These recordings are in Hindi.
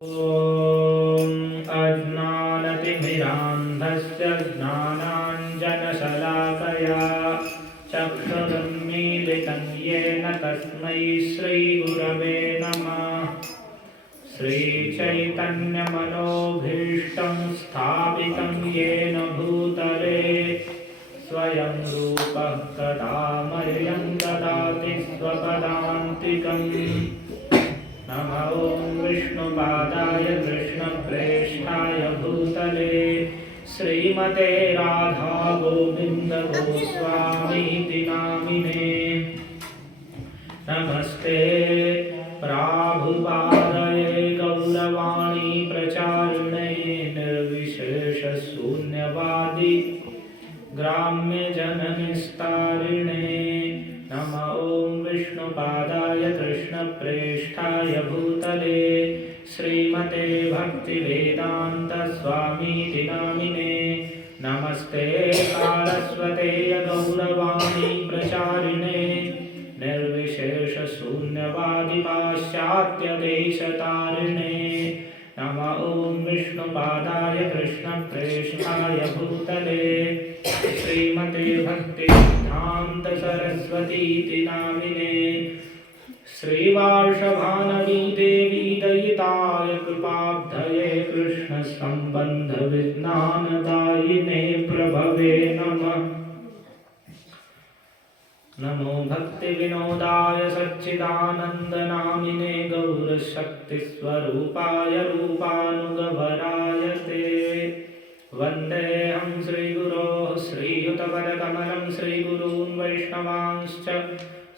ॐ अज्ञानतिमिरान्धस्य ज्ञानाञ्जनशलाकया चक्षुरुन्मीलितं येन तस्मै श्रीगुरवे नमः। श्रीचैतन्यमनोभीष्टं स्थापितं येन भूतले स्वयं रूपः कदा मह्यं ददाति स्वपदान्तिकम्। नमो विष्णुपादाय कृष्णप्रेष्ठाय भूतले श्रीमते राधा गोविन्द गोस्वामीति नामिने। नमस्ते प्राभुपादये गौरवाणी प्रचारिणे निर्विशेषशून्यवादी ग्राम्यजननिस्तारिणे। नमो विष्णुपादाय कृष्णप्रेष्ठाय भूतले श्रीमते भक्तिवेदान्तस्वामीति नामिने। नमस्ते सारस्वते गौरवाणी प्रचारिणे निर्विशेषशून्यवादी पाश्चात्यदेशतारिणे। नमो विष्णुपादाय कृष्णप्रेष्ठाय भूतले श्रीमते भक्तिसिद्धान्त सरस्वतीति नामिने। श्रीवार्षभानवी देवी दयिताय कृपाब्धये कृष्णसम्बन्धविज्ञानदायिने प्रभवे नमः। नमो भक्तिविनोदाय सच्चिदानन्दनामिने गौरशक्तिस्वरूपाय रूपानुगवराय ते। वन्देऽहं श्रीगुरोः श्रीयुतपदकमलं श्रीगुरून् वैष्णवांश्च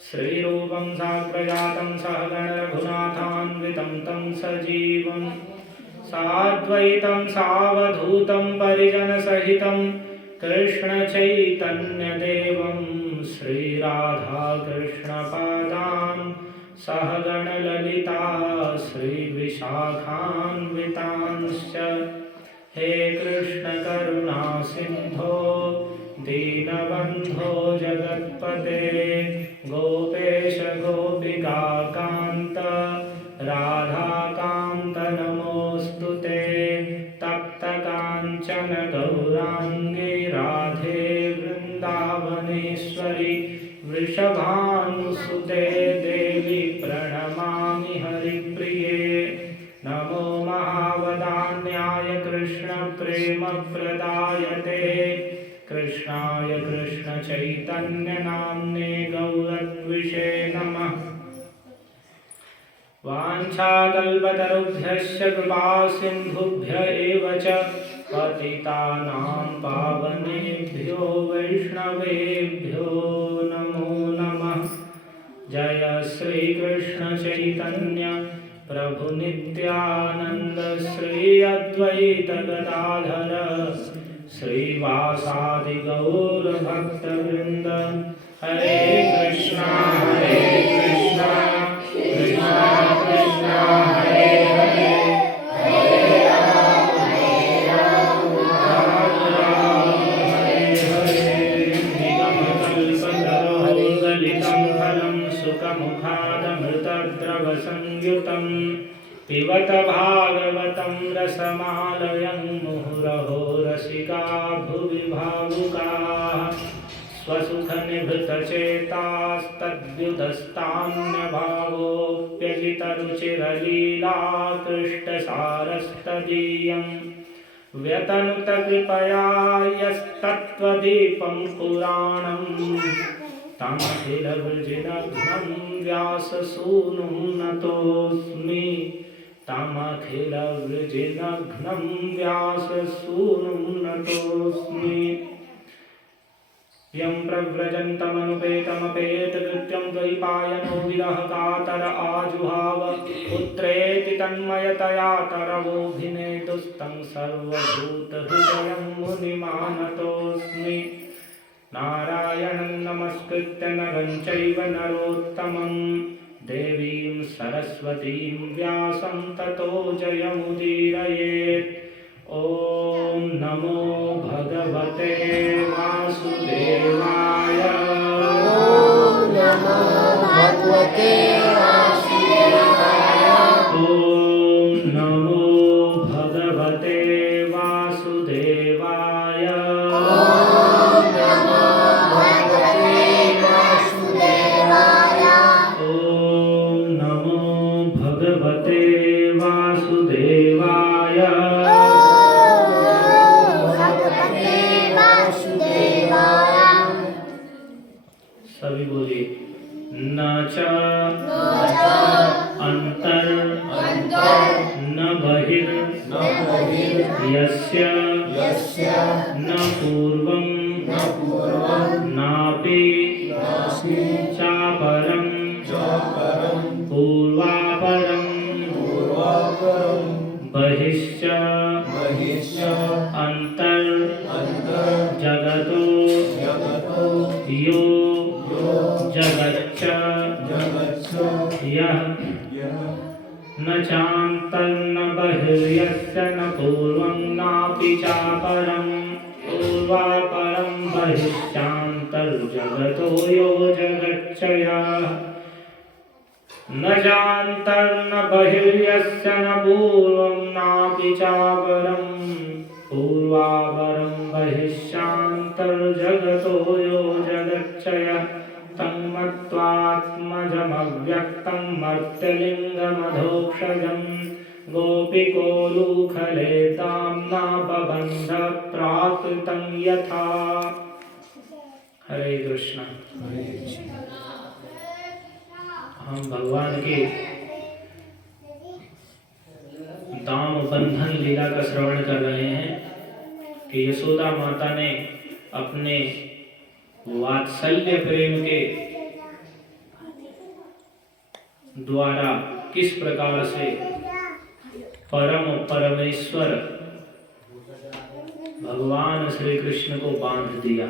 श्रीरूपं साग्रजातं सहगणरघुनाथान्वितं तं सजीवं साद्वैतं सावधूतं परिजनसहितं कृष्णचैतन्यदेवं श्रीराधाकृष्णपादान् सहगणललिता श्रीविशाखान्वितांश्च। हे कृष्ण करुणा सिंधो दीनबंधो जगत्पते गोपेश गोपिका कांत राधाकांत नमोस्तुते। तप्त कांचन गौरांगी राधे वृंदावनेश्वरी वृषभानुसुते देवी प्रणमामि हरिप्रिये। नमो महावदान्याय कृष्ण प्रेम प्रदायते कृष्णाय कृष्ण चैतन्य नाम्ने गौरत्विषे नमः। वाञ्छाकल्पतरुभ्यश्च कृपा सिन्धुभ्य एव च पतितानां पावनेभ्यो वैष्णवेभ्यो नमो नमः। जय श्री कृष्ण चैतन्य प्रभु नित्यानंद श्री अद्वैत गदाधर श्रीवासादि गौर भक्तवृंद। हरे कृष्णा कृष्णा कृष्णा हरे हरे हरे राम राम हरे हरे। निगमकल्पतरोः गलितं फलं सुखमुखादमृतद्रवसंयुतं पिबत भागवतं रसमालयं मुहुरहो रसिका भुवि भावुकाः। स्वसुखनिभृतचेतास्तद्युतस्तान्यभावोऽप्यजितरुचिरलीलाकृष्टसारस्तदीयं व्यतनुतकृपया यस्तत्त्वदीपं पुराणं तमखिलवृजिनघ्नं व्याससूनुं नतोऽस्मि। तमखिलवृजिनघ्नं व्याससूनुं नतोऽस्मि। यं प्रव्रजन्तमनुपेतमपेतकृत्यं द्वैपायनो विरह कातर आजुहाव पुत्रेति तन्मयतया तरवोऽभिनेदुस्तं सर्वभूतहृदयं मुनिमानतोऽस्मि। नारायणं नमस्कृत्य नरं चैव नरोत्तमं देवीं सरस्वतीं व्यासं ततो जयमुदीरयेत्। ॐ नमो भगवते वासुदेवाय। ॐ नमो भगवते वासुदेवाय। ॐ नमो वासुदेवाय। भगवते वासुदेवाय। सभी बोलिए। न च अंतर न बहिर यस्य न पूर्वं नापि चापरं पूर्वापरं बहिश्च अंतर जगतो यो जगच्च यः न चान्तर्न बहिर्यस्य न पूर्वं नापि चापरं पूर्वापरं बहिश्चान्तर्जगतो यो जगच्च यः न चान्तर्न बहिर्यस्य न पूर्वं नापि चापरं पूर्वापरं बहिश्चान्तर्जगतो यो जगच्च यः तं मत्वात्मजमव्यक्तं मर्त्यलिङ्गमधोक्षजं गोपिकोलूखले ताम्ना बबन्ध प्राकृतं यथा। हरे कृष्ण। हम भगवान के दाम बंधन लीला का श्रवण कर रहे हैं कि यशोदा माता ने अपने वात्सल्य प्रेम के द्वारा किस प्रकार से परमेश्वर भगवान श्री कृष्ण को बांध दिया।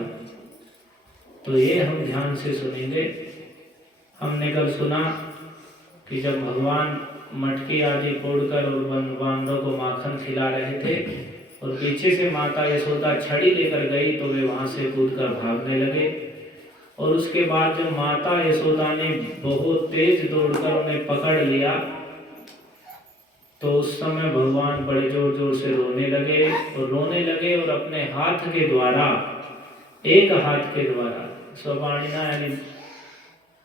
तो ये हम ध्यान से सुनेंगे। हमने कल सुना कि जब भगवान मटकी आदि फोड़कर और बांधों को माखन खिला रहे थे और पीछे से माता यशोदा छड़ी लेकर गई तो वे वहां से कूदकर भागने लगे। और उसके बाद जब माता यशोदा ने बहुत तेज दौड़कर उन्हें पकड़ लिया तो उस समय भगवान बड़े जोर जोर से रोने लगे और अपने हाथ के द्वारा, एक हाथ के द्वारा स्वपाणिना यानी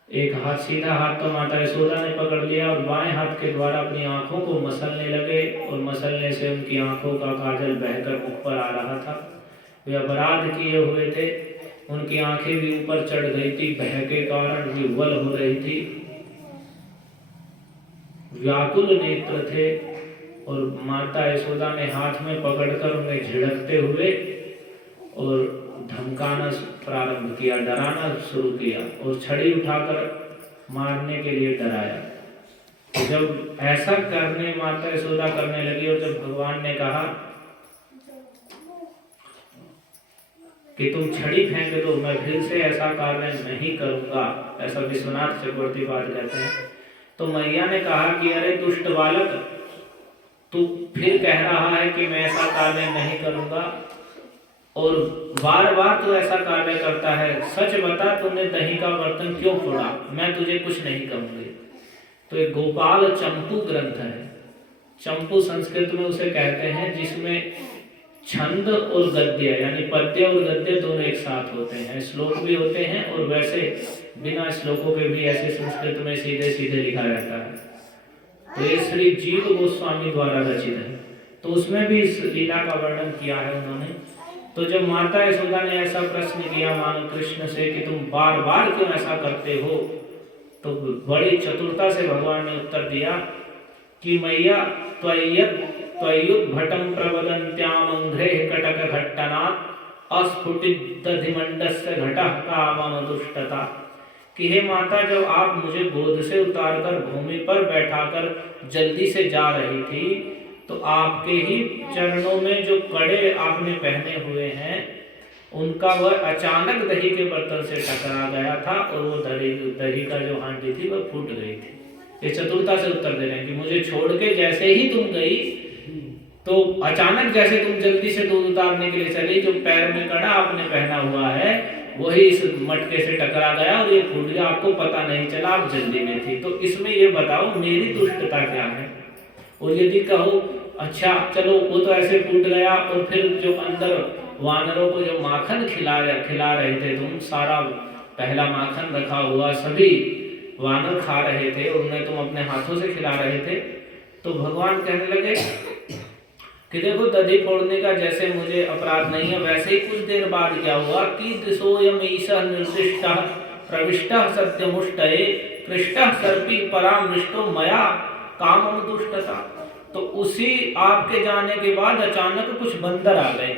एक हाथ, सीधा हाथ तो माता यशोदा ने पकड़ लिया और बाएं हाथ के द्वारा अपनी आंखों को मसलने लगे और मसलने से उनकी आंखों का काजल बहकर मुख पर आ रहा था। वे अपराध किए हुए थे, उनकी आंखें भी ऊपर चढ़ गई थी, भय के कारण विह्वल हो रही थी, व्याकुल नेत्र थे। और माता यशोदा ने हाथ में पकड़कर उन्हें झिड़कते हुए और धमकाना प्रारंभ किया, डराना शुरू किया और छड़ी उठाकर मारने के लिए डराया। तो जब ऐसा करने माता यशोदा करने लगी और जब भगवान ने कहा कि तुम छड़ी फेंक दो, मैं फिर से ऐसा कार्य नहीं करूंगा, ऐसा विश्वनाथ चक्रवर्ती बात कहते हैं। तो मैया ने कहा कि अरे दुष्ट बालक, तू फिर कह रहा है कि मैं ऐसा कार्य नहीं करूंगा और बार बार तू ऐसा कार्य करता है, सच बता तूने दही का बर्तन क्यों फोड़ा, मैं तुझे कुछ नहीं कहूंगी। तो एक गोपाल चंपू ग्रंथ है, चंपू संस्कृत में उसे कहते हैं, जिसमें छंद और गद्य यानी पद्य और गद्य दोनों एक साथ होते हैं, श्लोक भी होते हैं और वैसे बिना श्लोकों के भी ऐसे संस्कृत में सीधे सीधे लिखा रहता है। तो ये श्री जीव गोस्वामी द्वारा रचित है, तो उसमें भी इस लीला का वर्णन किया है उन्होंने। तो जब माता यशोदा ने ऐसा प्रश्न किया मानो कृष्ण से कि तुम बार बार क्यों ऐसा करते हो, तो बड़ी चतुरता से भगवान ने उत्तर दिया कि मैया त्वय्युद्भटं प्रवदन्त्यामंघ्रेः कटक घट्टनात् अस्फुटितधिमण्डस्य घटः का मम दुष्टता। कि हे माता, जब आप मुझे गोद से उतारकर भूमि पर बैठाकर जल्दी से जा रही थी तो आपके ही चरणों में जो कड़े आपने पहने हुए हैं उनका वह अचानक दही के बर्तन से टकरा गया था और वो दही का जो हांडी थी वह फूट गई थी। ये चतुरता से उत्तर दे रहे हैं कि मुझे छोड़ के जैसे ही तुम गई तो अचानक जैसे तुम जल्दी से दूध उतारने के लिए चली, जो पैर में कड़ा आपने पहना हुआ है वही इस मटके से टकरा गया और ये फूट गया, आपको पता नहीं चला, आप जल्दी में थी। तो इसमें ये बताओ मेरी दुष्टता क्या है। और यदि कहो अच्छा चलो वो तो ऐसे फूट गया और फिर जो अंदर वानरों को जो माखन खिला रहे थे तुम, सारा पहला माखन रखा हुआ सभी वानर खा रहे थे और उन्हें तुम अपने हाथों से खिला रहे थे, तो भगवान कहने लगे कि देखो दधि फोड़ने का जैसे मुझे अपराध नहीं है, वैसे ही कुछ देर बाद क्या हुआ कि दिशोयम ईशः निर्दिष्टः प्रविष्टः सत्यमुष्टये पृष्टः सर्पी परामृष्टो मया कामम दुष्टता। तो उसी आपके जाने के बाद अचानक कुछ बंदर आ गए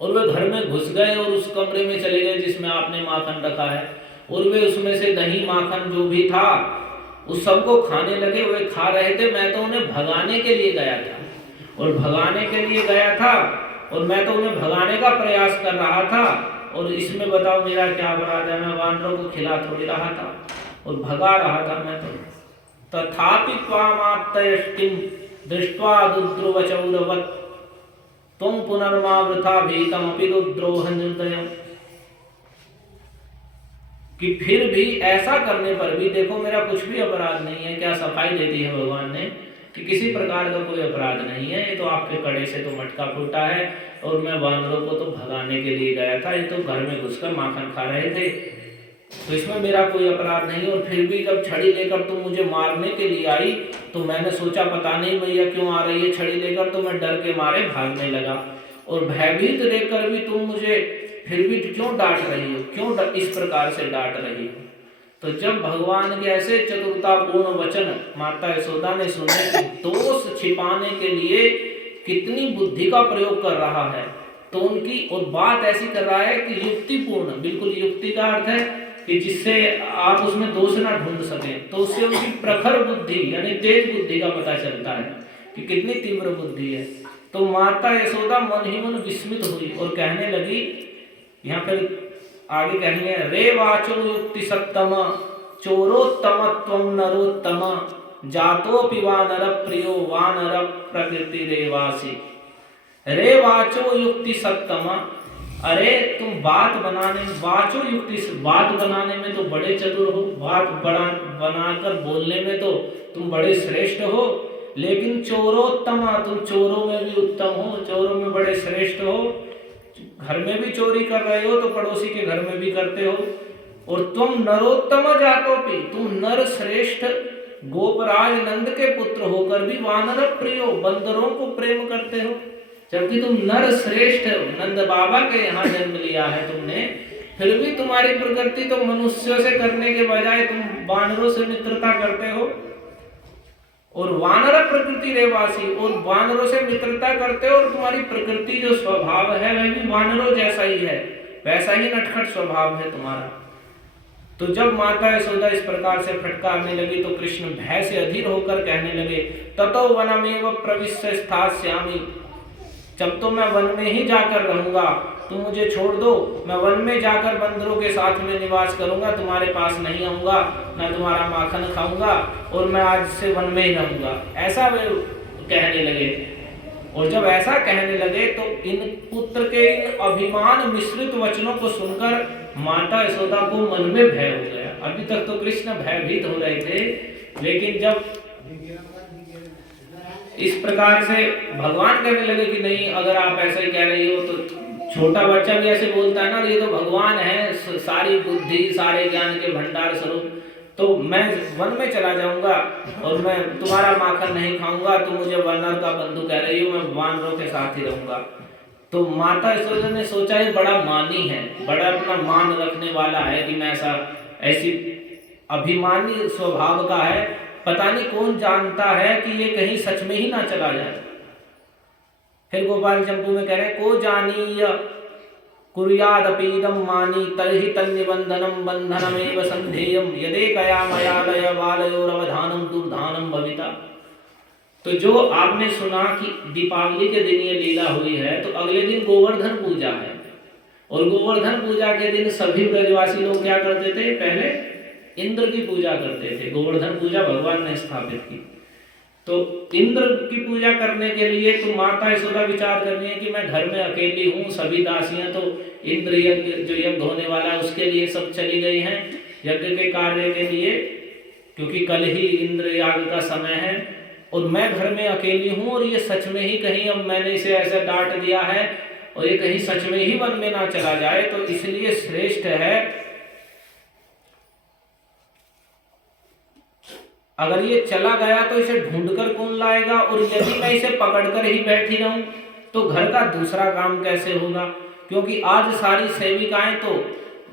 और वे घर में घुस गए और उस कमरे में चले गए जिसमें आपने माखन रखा है, और वे उसमें से दही माखन जो भी था उस सबको खाने लगे। वे खा रहे थे, मैं तो उन्हें भगाने के लिए गया था और मैं तो उन्हें भगाने का प्रयास कर रहा था, और इसमें बताओ मेरा क्या अपराध है? मैं वानरों को खिला थोड़ी रहा था और भगा रहा था मैं तो। तथापि त्वामात्तयष्टिं दृष्ट्वा दुद्रुवचौरवत् त्वं पुनर्मावृथा भीतमपि दुद्रोह निर्दयम्। कि फिर भी ऐसा करने पर भी देखो मेरा कुछ भी अपराध नहीं है। क्या सफाई दे दी है भगवान ने कि किसी प्रकार का कोई अपराध नहीं है, ये तो आपके कड़े से तो मटका फूटा है और मैं वानरों को तो भगाने के लिए गया था, ये तो घर में घुसकर माखन खा रहे थे, तो इसमें मेरा कोई अपराध नहीं। और फिर भी जब छड़ी लेकर तुम मुझे मारने के लिए आई तो मैंने सोचा पता नहीं भैया क्यों आ रही है छड़ी लेकर, तो मैं डर के मारे भागने लगा, और भयभीत देखकर भी तुम मुझे फिर भी क्यों डांट रही हो, क्यों इस प्रकार से डांट रही हो? तो जब भगवान के ऐसे चतुरतापूर्ण वचन माता यशोदा ने सुने कि दोष छिपाने के लिए कितनी बुद्धि का प्रयोग कर रहा है, तो उनकी और बात ऐसी कर रहा है कि युक्तिपूर्ण, बिल्कुल युक्ति का अर्थ है कि जिससे आप उसमें दोष ना ढूंढ सकें, तो उससे उनकी प्रखर बुद्धि यानी तेज बुद्धि का पता चलता है कि कितनी तीव्र बुद्धि है। तो माता यशोदा मन ही मन विस्मित हुई और कहने लगी, यहाँ पर आगे कहेंगे, रे वाचो युक्ति सत्तम चोरोत्तम त्वं नरोत्तम जातोपि वानर प्रियो वानर प्रकृति रेवासी। रे वाचो युक्ति सत्तम, अरे तुम बात बनाने में तो बड़े चतुर हो, बात बनाकर बोलने में तो तुम बड़े श्रेष्ठ हो, लेकिन चोरोत्तम, तुम चोरों में भी उत्तम हो, चोरों में बड़े श्रेष्ठ हो, घर में भी चोरी कर रहे हो तो पड़ोसी के घर में भी करते हो, और तुम नरोत्तम जातोपि, तुम नर श्रेष्ठ गोपराज नंद के पुत्र होकर भी वानर प्रियो, बंदरों को प्रेम करते हो, जबकि तुम नर श्रेष्ठ नंद बाबा के यहाँ जन्म लिया है तुमने, फिर भी तुम्हारी प्रकृति तो मनुष्यों से करने के बजाय तुम वानरों से मित्रता करते हो, और वानर प्रकृति रेवासी, और वानरों से मित्रता करते हो, और तुम्हारी प्रकृति जो स्वभाव है वह भी वानरों जैसा ही है, वैसा ही नटखट स्वभाव है तुम्हारा। तो जब माता यशोदा इस प्रकार से फटकारने लगी तो कृष्ण भय से अधीर होकर कहने लगे, ततो वनमेव प्रविश्य स्थास्यामि, जब तो मैं वन में ही जाकर रहूंगा, तुम मुझे छोड़ दो, मैं वन में जाकर बंदरों के साथ में निवास करूंगा, तुम्हारे पास नहीं आऊंगा, मैं तुम्हारा माखन खाऊंगा और मैं आज से वन में ही रहूंगा, ऐसा वे कहने लगे। और जब ऐसा कहने लगे तो इन पुत्र के इन अभिमान मिश्रित वचनों को सुनकर माता यशोदा को मन में भय हो गया। अभी तक तो कृष्ण भयभीत हो रहे थे, लेकिन जब इस प्रकार से भगवान कहने लगे कि नहीं, अगर आप ऐसे ही कह रही हो तो छोटा बच्चा भी ऐसे बोलता है ना, ये तो भगवान है, सारी बुद्धि सारे ज्ञान के भंडार स्वरूप, तो मैं वन में चला जाऊंगा और मैं तुम्हारा माखन नहीं खाऊंगा, तुम मुझे वानर का बंधु कह रही हो, मैं वानरों के साथ ही रहूंगा। तो माता यशोदा ने सोचा ये बड़ा मानी है, बड़ा अपना मान रखने वाला है कि मैं ऐसी अभिमानी स्वभाव का है, पता नहीं कौन जानता है कि ये कहीं सच में ही ना चला जाए। फिर गोपाल चंपू में कह रहे हैं, को जानीय कुर्यादपीदम मानी तर्हि तन्निबंधनम बंधनमेव संधेयम यदेकया मयालय बालयोरवधानम दुर्धानम भविता। तो जो आपने सुना कि दीपावली के दिन ये लीला हुई है, तो अगले दिन गोवर्धन पूजा है, और गोवर्धन पूजा के दिन सभी ब्रजवासी लोग क्या करते थे, पहले इंद्र की पूजा करते थे। गोवर्धन पूजा भगवान ने स्थापित की, तो इंद्र की पूजा करने के लिए तो माता यशोदा विचार कर रही है कि मैं घर में अकेली हूँ, सभी दासियां तो इंद्र यज्ञ जो यज्ञ होने वाला है उसके लिए सब चली गई हैं यज्ञ के कार्य के लिए, क्योंकि कल ही इंद्र याग का समय है, और मैं घर में अकेली हूँ, और ये सच में ही कहीं अब मैंने इसे ऐसा डांट दिया है और ये कहीं सच में ही वन में ना चला जाए, तो इसलिए श्रेष्ठ है अगर ये चला गया तो इसे ढूंढकर कौन लाएगा, और यदि मैं इसे पकड़कर ही बैठी रहूं तो घर का दूसरा काम कैसे होगा, क्योंकि आज सारी सेविकाएं तो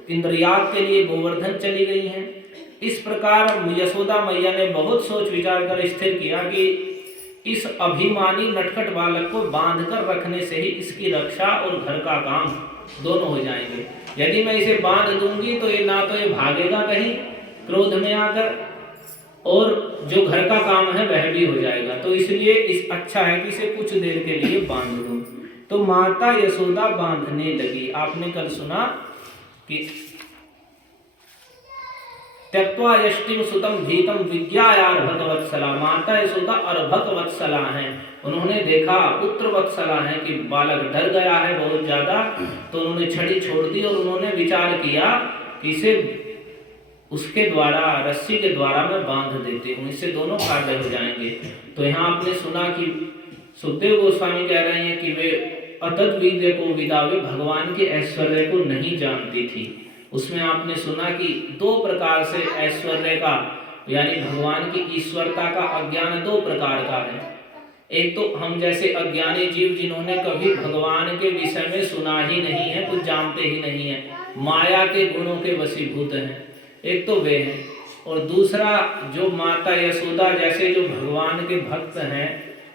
इंद्रियात के लिए गोवर्धन चली गई हैं। इस प्रकार यशोदा मैया ने बहुत सोच विचार कर स्थिर किया कि इस अभिमानी नटखट बालक को बांधकर रखने से ही इसकी रक्षा और घर का काम दोनों हो जाएंगे। यदि मैं इसे बांध दूंगी तो ये ना तो ये भागेगा कहीं क्रोध में आकर, और जो घर का काम है वह भी हो जाएगा, तो इसलिए इस अच्छा है कि इसे कुछ देर के लिए बांध दूं। तो माता यशोदा बांधने लगी। आपने कल सुना कि त्यक्त्वा यष्टिम सुतम भीतम विज्ञायार्भक वत्सला, माता यशोदा अर्भक वत्सला हैं। उन्होंने देखा पुत्र वत्सला है कि बालक डर गया है बहुत ज्यादा, तो उन्होंने छड़ी छोड़ दी और उन्होंने विचार किया कि इसे उसके द्वारा, रस्सी के द्वारा मैं बांध देती हूँ, इससे दोनों कार्य हो जाएंगे। तो यहाँ आपने सुना कि सुखदेव गोस्वामी कह रहे हैं कि वे अतद विद्य को विदा, वे भगवान के ऐश्वर्य को नहीं जानती थी। उसमें आपने सुना कि दो प्रकार से ऐश्वर्य का, यानी भगवान की ईश्वरता का अज्ञान दो प्रकार का है। एक तो हम जैसे अज्ञानी जीव जिन्होंने कभी भगवान के विषय में सुना ही नहीं है, कुछ जानते ही नहीं है, माया के गुणों के वशीभूत हैं, एक तो वे हैं। और दूसरा जो माता यशोदा जैसे जो भगवान के भक्त हैं,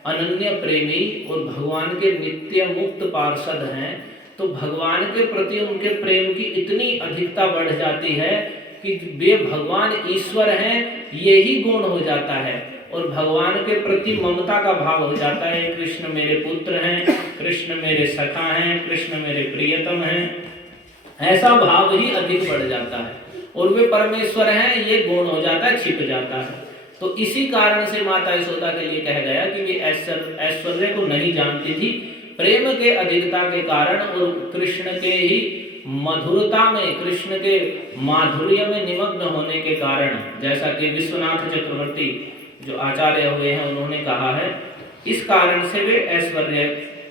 अनन्य प्रेमी और भगवान के नित्य मुक्त पार्षद हैं, तो भगवान के प्रति उनके प्रेम की इतनी अधिकता बढ़ जाती है कि वे भगवान ईश्वर हैं यही गुण हो जाता है, और भगवान के प्रति ममता का भाव हो जाता है। कृष्ण मेरे पुत्र हैं, कृष्ण मेरे सखा हैं, कृष्ण मेरे प्रियतम हैं, ऐसा भाव ही अधिक बढ़ जाता है, और वे परमेश्वर हैं ये गुण हो जाता है, छिप जाता है। तो इसी कारण से माता यशोदा के लिए कहा गया कि वे ऐश्वर्य को नहीं जानती थी, प्रेम के अधिकता के कारण और कृष्ण के ही मधुरता में, कृष्ण के माधुर्य में निमग्न होने के कारण, जैसा कि विश्वनाथ चक्रवर्ती जो आचार्य हुए हैं उन्होंने कहा है, इस कारण से वे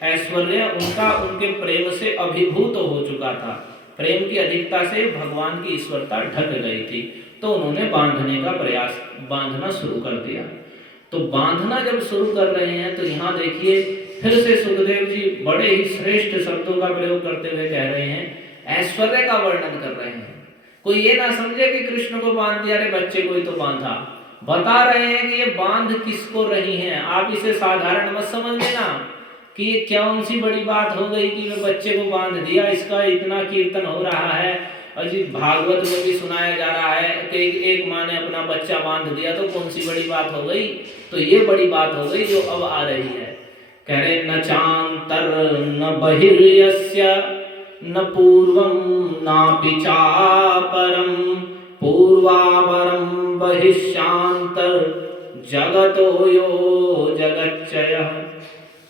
ऐश्वर्य उनका उनके प्रेम से अभिभूत हो चुका था, प्रेम की अधिकता से भगवान की ईश्वरता ढक गई थी, तो उन्होंने बांधने का प्रयास, बांधना शुरू कर दिया। तो बांधना जब शुरू कर रहे हैं तो यहाँ देखिए फिर से सुखदेव जी बड़े ही श्रेष्ठ शब्दों का प्रयोग करते हुए कह रहे हैं, ऐश्वर्य का वर्णन कर रहे हैं। कोई ये ना समझे कि कृष्ण को बांध दिया, अरे बच्चे को ही तो बांधा, बता रहे हैं कि ये बांध किसको रही हैं। आप इसे साधारण मत समझ लेना कि ये कौन सी बड़ी बात हो गई कि वे बच्चे को बांध दिया, इसका इतना कीर्तन हो रहा है, अजीब भागवत में भी सुनाया जा रहा है कि एक माँ ने अपना बच्चा बांध दिया, तो कौन सी बड़ी बात हो गई। तो ये बड़ी बात हो गई जो अब आ रही है। कह रहे न चांतर न बहिर्यस्य न पूर्वं नापि चापरं पूर्वापरं बहिष्यांतर जगतो यो जगच्चयः।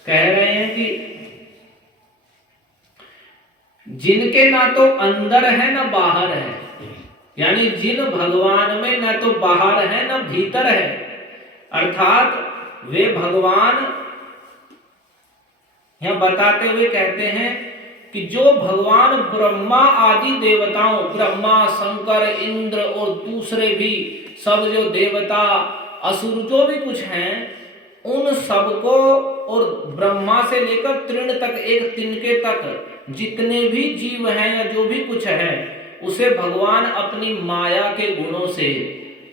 कह रहे हैं कि जिनके ना तो अंदर है ना बाहर है, यानी जिन भगवान में न तो बाहर है न भीतर है, अर्थात वे भगवान यहां बताते हुए कहते हैं कि जो भगवान ब्रह्मा आदि देवताओं, ब्रह्मा शंकर इंद्र और दूसरे भी सब जो देवता असुर जो भी कुछ हैं, उन सबको, और ब्रह्मा से लेकर तृण तक, एक तिनके तक जितने भी जीव हैं या जो भी कुछ है, उसे भगवान अपनी माया के गुणों से,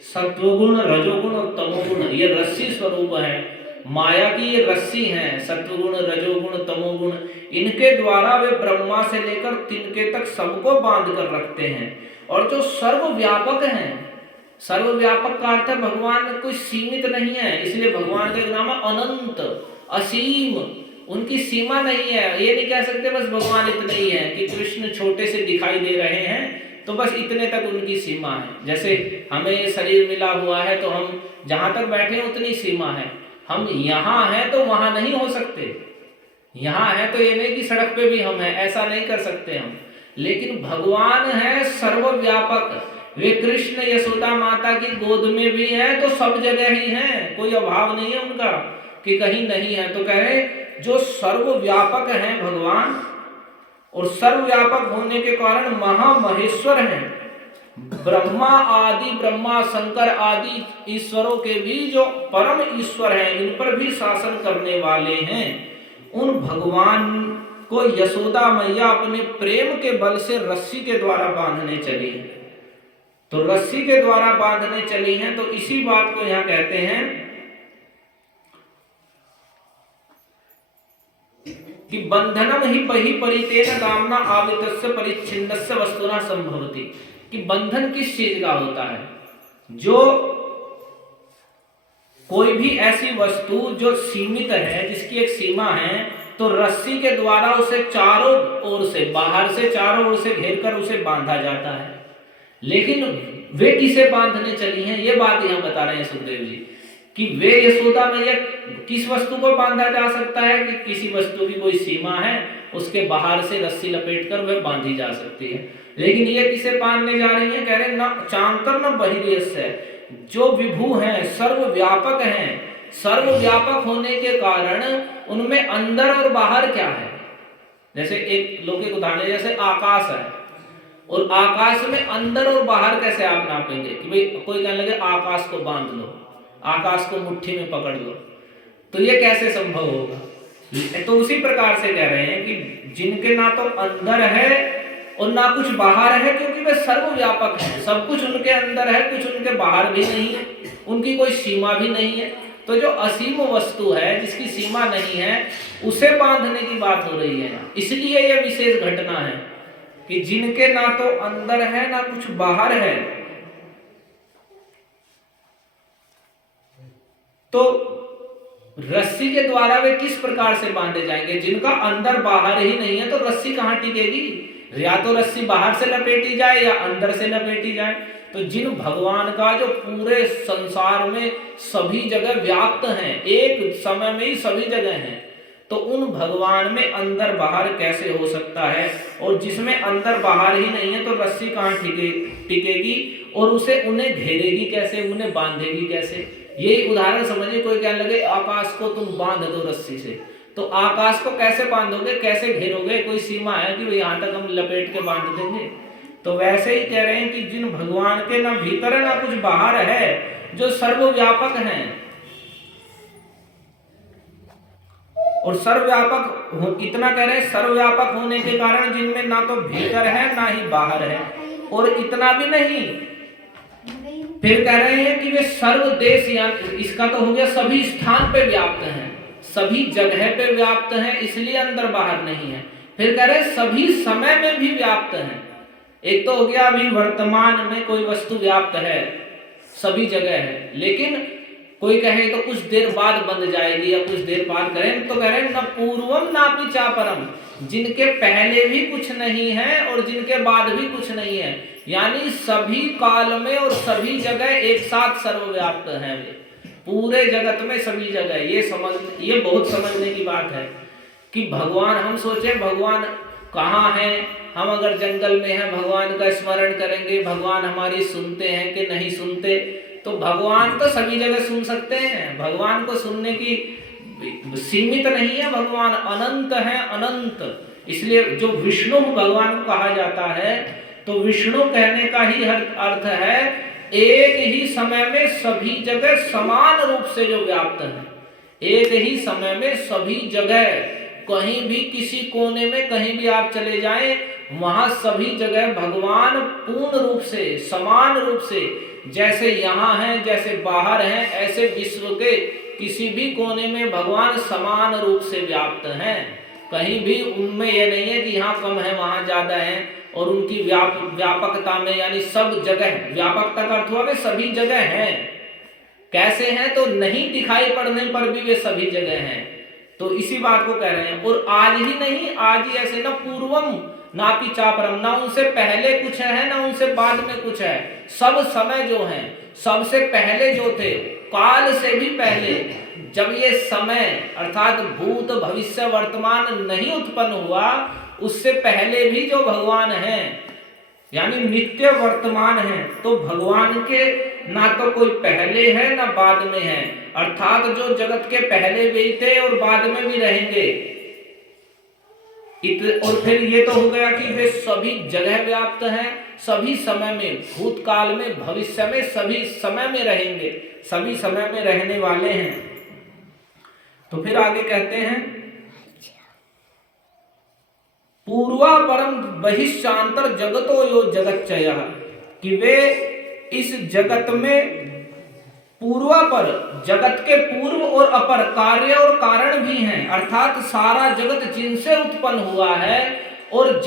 सत्वगुण रजोगुण और तमोगुण, ये रस्सी स्वरूप है, माया की ये रस्सी है, सत्वगुण रजोगुण तमोगुण, इनके द्वारा वे ब्रह्मा से लेकर तिनके तक सबको बांध कर रखते हैं। और जो सर्वव्यापक हैं, सर्वव्यापक का अर्थ है भगवान कोई सीमित नहीं है, इसलिए भगवान का नाम है अनंत, असीम, उनकी सीमा नहीं है। ये नहीं कह सकते बस भगवान इतने ही है कि कृष्ण छोटे से दिखाई दे रहे हैं तो बस इतने तक उनकी सीमा है। जैसे हमें ये शरीर मिला हुआ है तो हम जहां तक बैठे हैं उतनी सीमा है, हम यहाँ हैं तो वहां नहीं हो सकते, यहाँ है तो ये नहीं कि सड़क पे भी हम हैं, ऐसा नहीं कर सकते हम। लेकिन भगवान है सर्वव्यापक, वे कृष्ण यशोदा माता की गोद में भी है तो सब जगह ही हैं, कोई अभाव नहीं है उनका कि कहीं नहीं है। तो कह रहे जो सर्वव्यापक हैं भगवान, और सर्वव्यापक होने के कारण महामहेश्वर हैं, ब्रह्मा आदि, ब्रह्मा शंकर आदि ईश्वरों के भी जो परम ईश्वर हैं, इन पर भी शासन करने वाले हैं, उन भगवान को यशोदा मैया अपने प्रेम के बल से रस्सी के द्वारा बांधने चली है। तो रस्सी के द्वारा बांधने चली हैं, तो इसी बात को यहां कहते हैं कि बंधनम ही बहि परितेन कामना आवितस्य परिच्छिन्नस्य वस्तुना संभवति, कि बंधन किस चीज का होता है? जो कोई भी ऐसी वस्तु जो सीमित है, जिसकी एक सीमा है, तो रस्सी के द्वारा उसे चारों ओर से, बाहर से चारों ओर से घेर कर उसे बांधा जाता है। लेकिन वे किसे बांधने चली हैं, ये बात यहां बता रहे हैं सुखदेव जी, कि वे यशोदा मैया किस वस्तु को बांधा जा सकता है कि किसी वस्तु की कोई सीमा है, उसके बाहर से रस्सी लपेटकर वह बांधी जा सकती है। लेकिन ये किसे बांधने जा रही है? कह रहे न चांतर न बहिर्यस्य, जो विभु हैं, सर्वव्यापक हैं, सर्वव्यापक होने के कारण उनमें अंदर और बाहर क्या है? जैसे एक लौकिक उदाहरण, जैसे आकाश है, और आकाश में अंदर और बाहर कैसे आप नापेंगे कि भाई कोई कहने लगे आकाश को बांध लो, आकाश को मुट्ठी में पकड़ लो, तो ये कैसे संभव होगा? तो उसी प्रकार से कह रहे हैं कि जिनके ना तो अंदर है और ना कुछ बाहर है, क्योंकि वे सर्वव्यापक हैं, सब कुछ उनके अंदर है, कुछ उनके बाहर भी नहीं है, उनकी कोई सीमा भी नहीं है। तो जो असीम वस्तु है, जिसकी सीमा नहीं है, उसे बांधने की बात हो रही है। इसलिए यह विशेष घटना है कि जिनके ना तो अंदर है ना कुछ बाहर है, तो रस्सी के द्वारा वे किस प्रकार से बांधे जाएंगे? जिनका अंदर बाहर ही नहीं है, तो रस्सी कहां टिकेगी? या तो रस्सी बाहर से लपेटी जाए या अंदर से लपेटी जाए। तो जिन भगवान का जो पूरे संसार में सभी जगह व्याप्त हैं, एक समय में ही सभी जगह हैं, तो उन भगवान में अंदर बाहर कैसे हो सकता है? और जिसमें अंदर बाहर ही नहीं है, तो रस्सी कहां टिकेगी और उसे उन्हें घेरेगी कैसे, उन्हें बांधेगी कैसे? यही उदाहरण समझिए, कोई कहने लगे आकाश को तुम बांध दो रस्सी से, तो आकाश को कैसे बांधोगे, कैसे घेरोगे? कोई सीमा है कि यहां तक हम लपेट के बांध देंगे? तो वैसे ही कह रहे हैं कि जिन भगवान के ना भीतर है ना कुछ बाहर है, जो सर्वव्यापक हैं, और सर्वव्यापक इतना कह रहे हैं, सर्वव्यापक होने के कारण जिनमें ना तो भीतर है ना ही बाहर है, और इतना भी नहीं, फिर कह रहे हैं कि वे सर्वदेश, इसका तो हो गया सभी स्थान पे व्याप्त हैं, सभी जगह पे व्याप्त हैं, इसलिए अंदर बाहर नहीं है। फिर कह रहे हैं सभी समय में भी व्याप्त हैं। एक तो हो गया अभी वर्तमान में कोई वस्तु व्याप्त है, सभी जगह है, लेकिन कोई कहे तो कुछ देर बाद बंद जाएगी या कुछ देर बाद करें, तो कह रहे हैं न पूर्वम ना पिचा परम, जिनके पहले भी कुछ नहीं है और जिनके बाद भी कुछ नहीं है, यानी सभी काल में और सभी जगह एक साथ सर्वव्याप्त हैं वे, पूरे जगत में सभी जगह। ये बहुत समझने की बात है कि भगवान, हम सोचे भगवान कहाँ है, हम अगर जंगल में हैं भगवान का स्मरण करेंगे, भगवान हमारी सुनते हैं कि नहीं सुनते? तो भगवान तो सभी जगह सुन सकते हैं, भगवान को सुनने की सीमित नहीं है, भगवान अनंत है, अनंत। इसलिए जो विष्णु भगवान को कहा जाता है, तो विष्णु कहने का ही अर्थ है एक ही समय में सभी जगह समान रूप से जो व्याप्त है, एक ही समय में सभी जगह, कहीं भी किसी कोने में कहीं भी आप चले जाएं, वहां सभी जगह भगवान पूर्ण रूप से, समान रूप से, जैसे यहाँ हैं, जैसे बाहर हैं, ऐसे विश्व के किसी भी कोने में भगवान समान रूप से व्याप्त हैं। कहीं भी उनमें यह नहीं है कि यहाँ कम है वहां ज्यादा है, और उनकी व्यापकता में, यानी सब जगह, व्यापकता का अर्थ हुआ वे सभी जगह हैं। कैसे हैं? तो नहीं दिखाई पड़ने पर भी वे सभी जगह हैं। तो इसी बात को कह रहे हैं। और आज ही नहीं, आज ही ऐसे, ना पूर्वम ना पिचा परम, ना उनसे पहले कुछ है ना उनसे बाद में कुछ है, सब समय जो है, सबसे पहले जो थे, काल से भी पहले, जब ये समय अर्थात भूत भविष्य वर्तमान नहीं उत्पन्न हुआ, उससे पहले भी जो भगवान हैं, यानी नित्य वर्तमान है, तो भगवान के ना तो कोई पहले है ना बाद में है, अर्थात जो जगत के पहले भी थे और बाद में भी रहेंगे। और फिर ये तो हो गया कि वे सभी जगह व्याप्त हैं, सभी समय में, भूतकाल में, भविष्य में, सभी समय में रहेंगे, सभी समय में रहने वाले हैं। तो फिर आगे कहते हैं पूर्वा परम बहिष्चांतर जगतो यो जगच्चयः, कि वे इस जगत में पूर्वा पर, जगत के पूर्व और अपर, कार्य और कारण भी हैं, अर्थात सारा जगत जिनसे उत्पन्न हुआ है और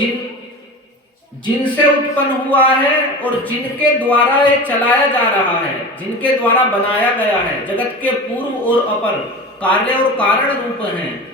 जिनसे उत्पन्न हुआ है और जिनके द्वारा ये चलाया जा रहा है, जिनके द्वारा बनाया गया है, जगत के पूर्व और अपर, कार्य और कारण रूप हैं।